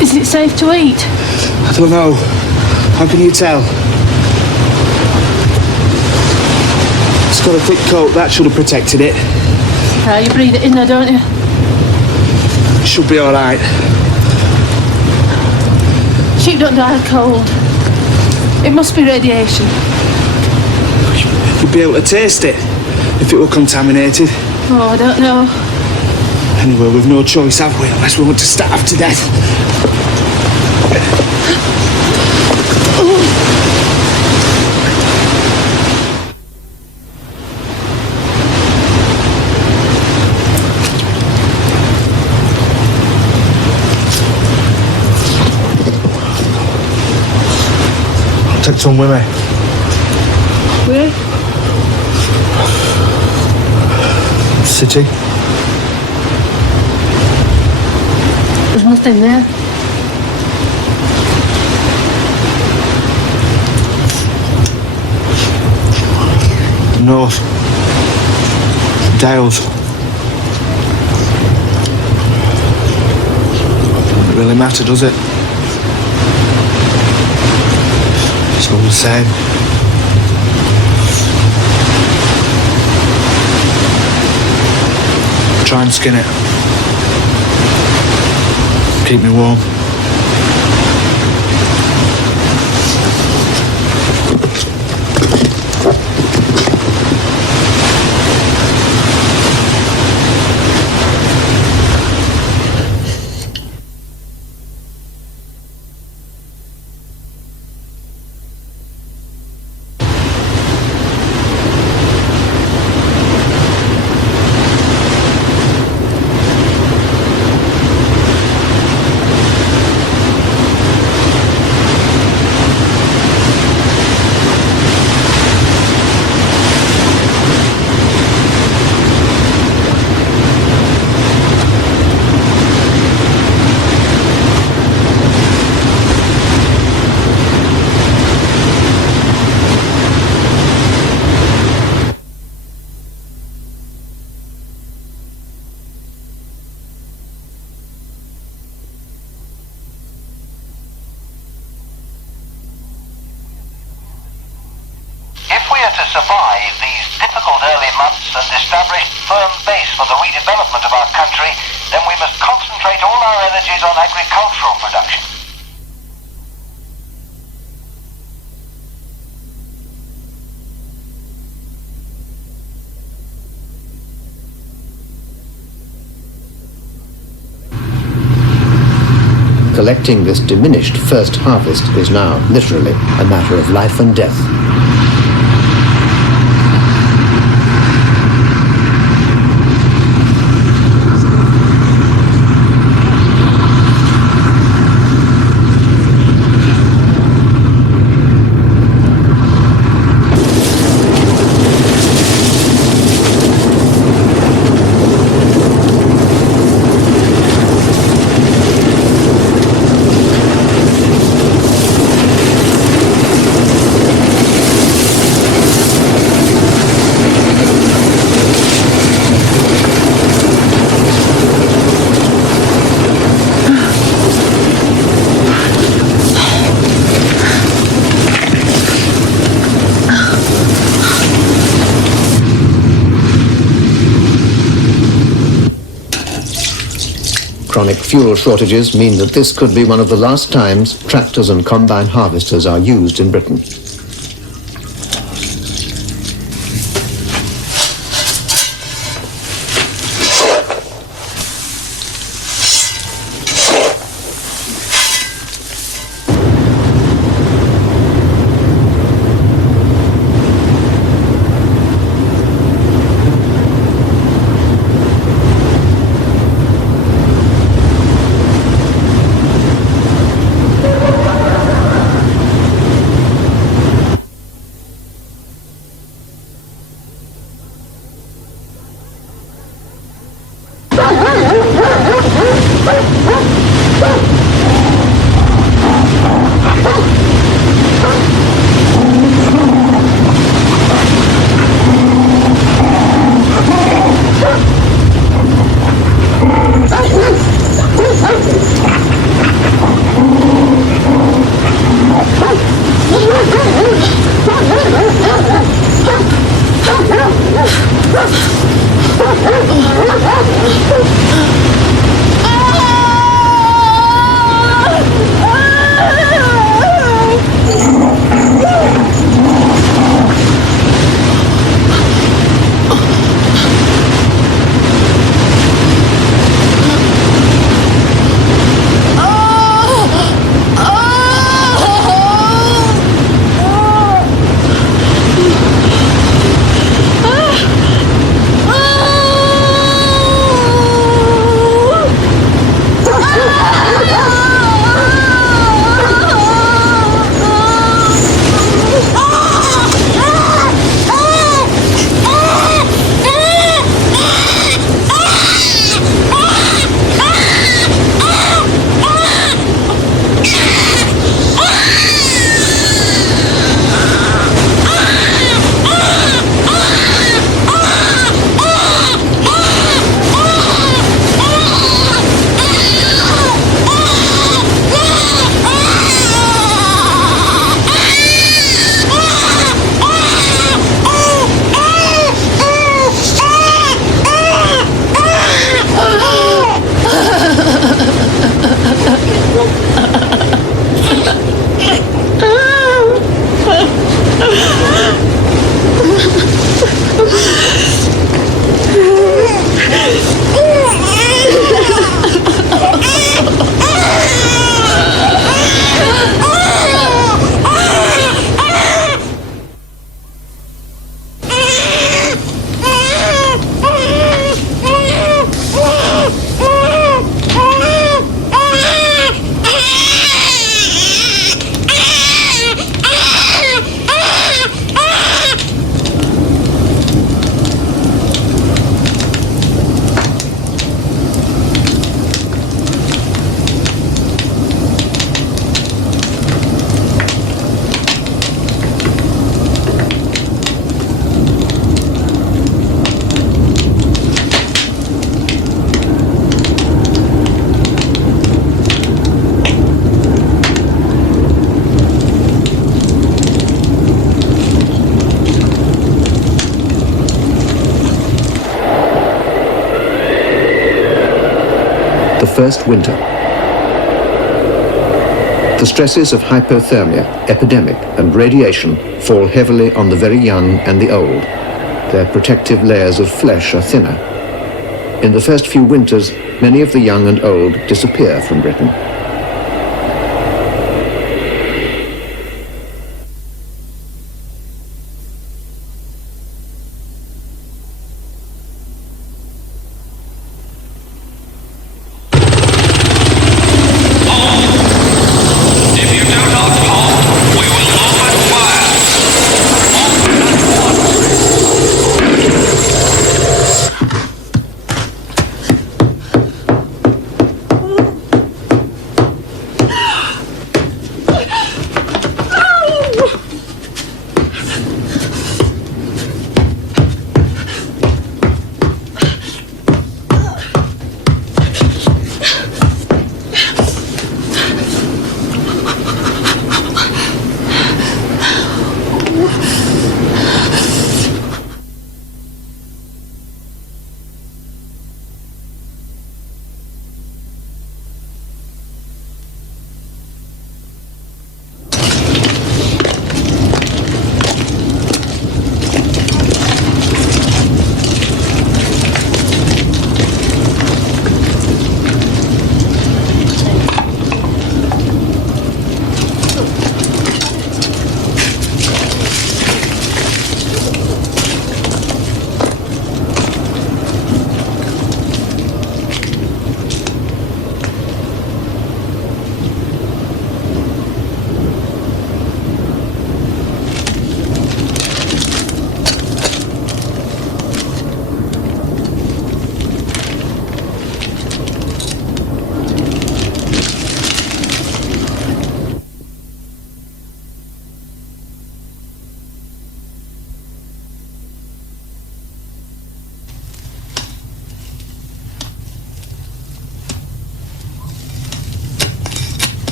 Is it safe to eat? I don't know. How can you tell? It's got a thick coat. That should have protected it. You breathe it in there, don't you? It should be all right. Sheep don't die of cold. It must be radiation. You'd be able to taste it if it were contaminated. Oh, I don't know. Anyway, we've no choice, have we? Unless we want to starve to death. Take some with me. Where? City. There's nothing there. North. Dales. Doesn't really matter, does it? It's all the same. Try and skin it. Keep me warm. If we are to survive these difficult early months and establish a firm base for the redevelopment of our country, then we must concentrate all our energies on agricultural production. Collecting this diminished first harvest is now literally a matter of life and death. Chronic fuel shortages mean that this could be one of the last times tractors and combine harvesters are used in Britain. first winter. The stresses of hypothermia, epidemic, and radiation fall heavily on the very young and the old. Their protective layers of flesh are thinner. In the first few winters, many of the young and old disappear from Britain.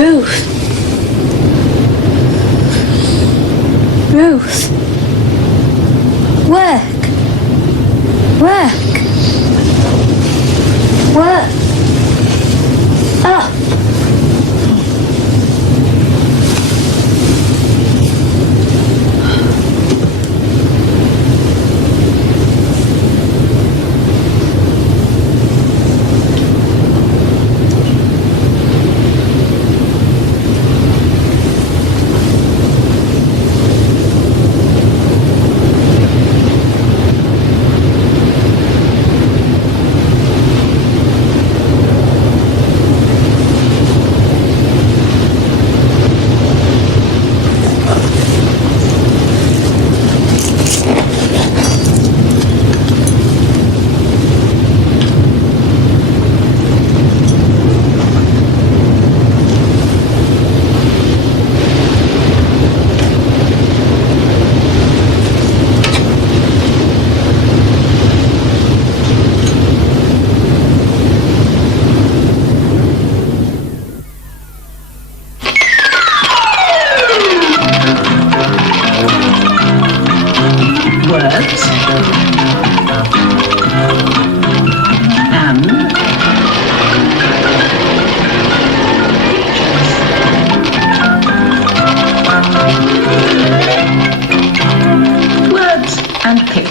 Ruth. Ruth. Work. Work. Work. Oh.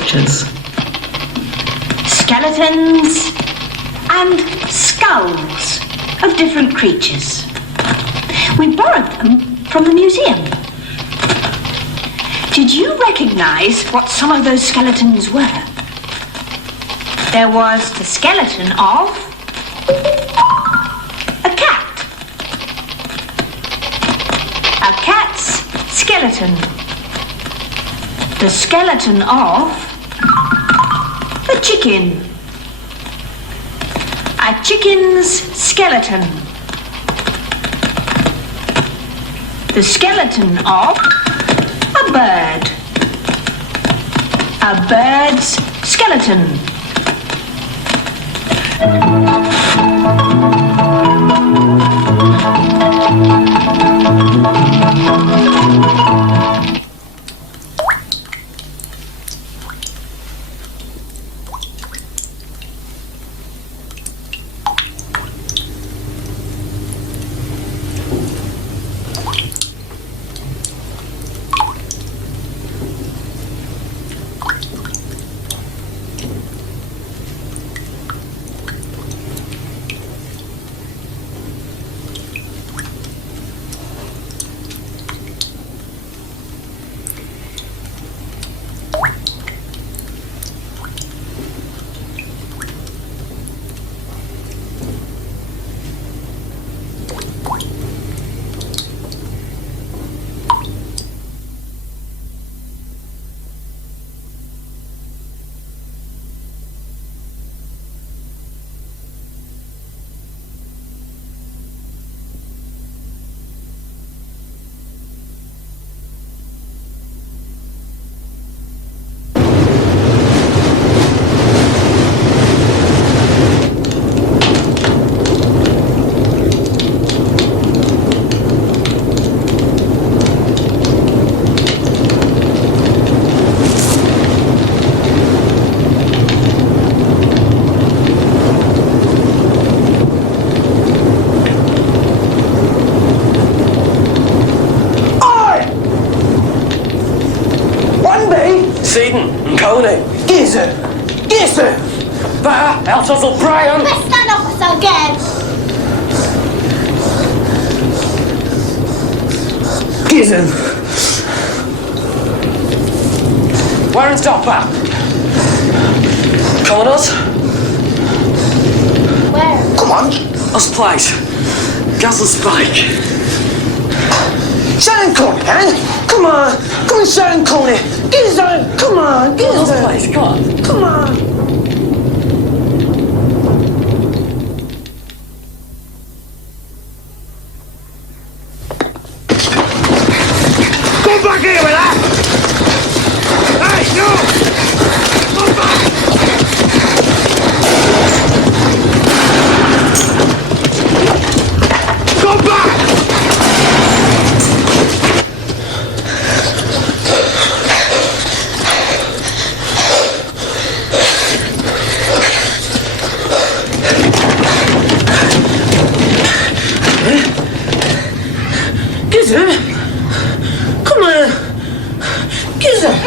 structures. Skeletons and skulls of different creatures. We borrowed them from the museum. Did you recognize what some of those skeletons were? There was the skeleton of a cat. A cat's skeleton. The skeleton of a chicken. A chicken's skeleton. The skeleton of a bird. A bird's skeleton. Altos O'Brien! Let's stand up so again. Gizen! Warren's Dopper! Come on, us? Where? Come on! Us place. Gazzle Spike. Sharon Coney, eh? Come on! Come on, Sharon Coney! Gizen! Come on! Gizen! Us place, come on! Come on! Back here with that! Hey, no! Come back! Go back! Gizzard? Come on! Gizzard!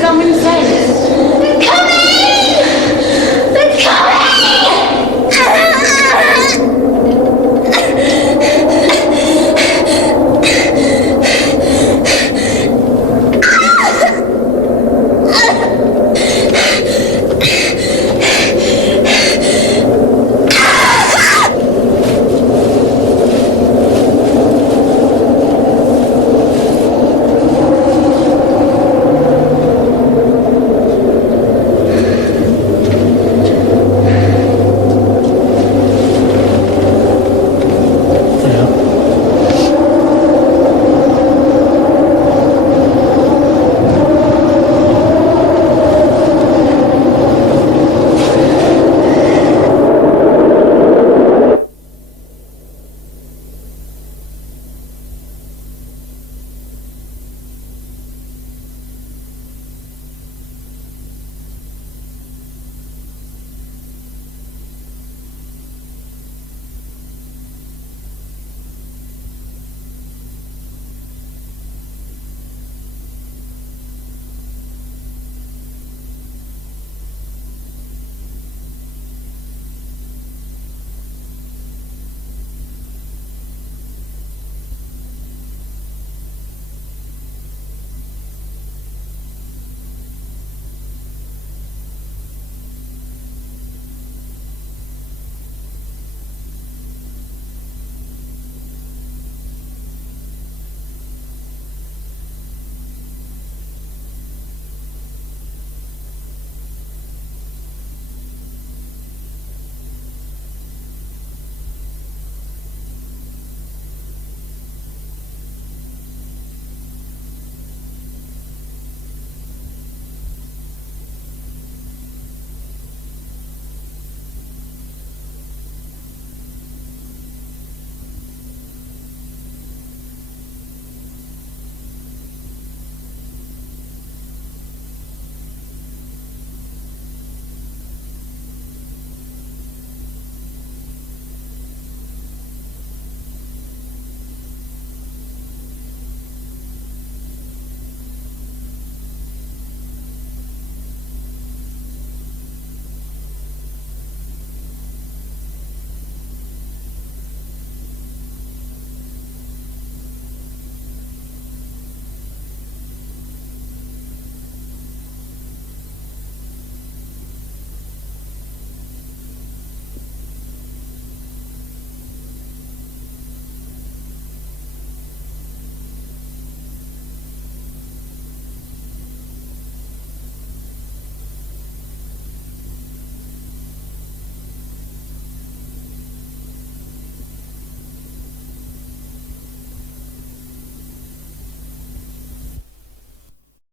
Come inside. Come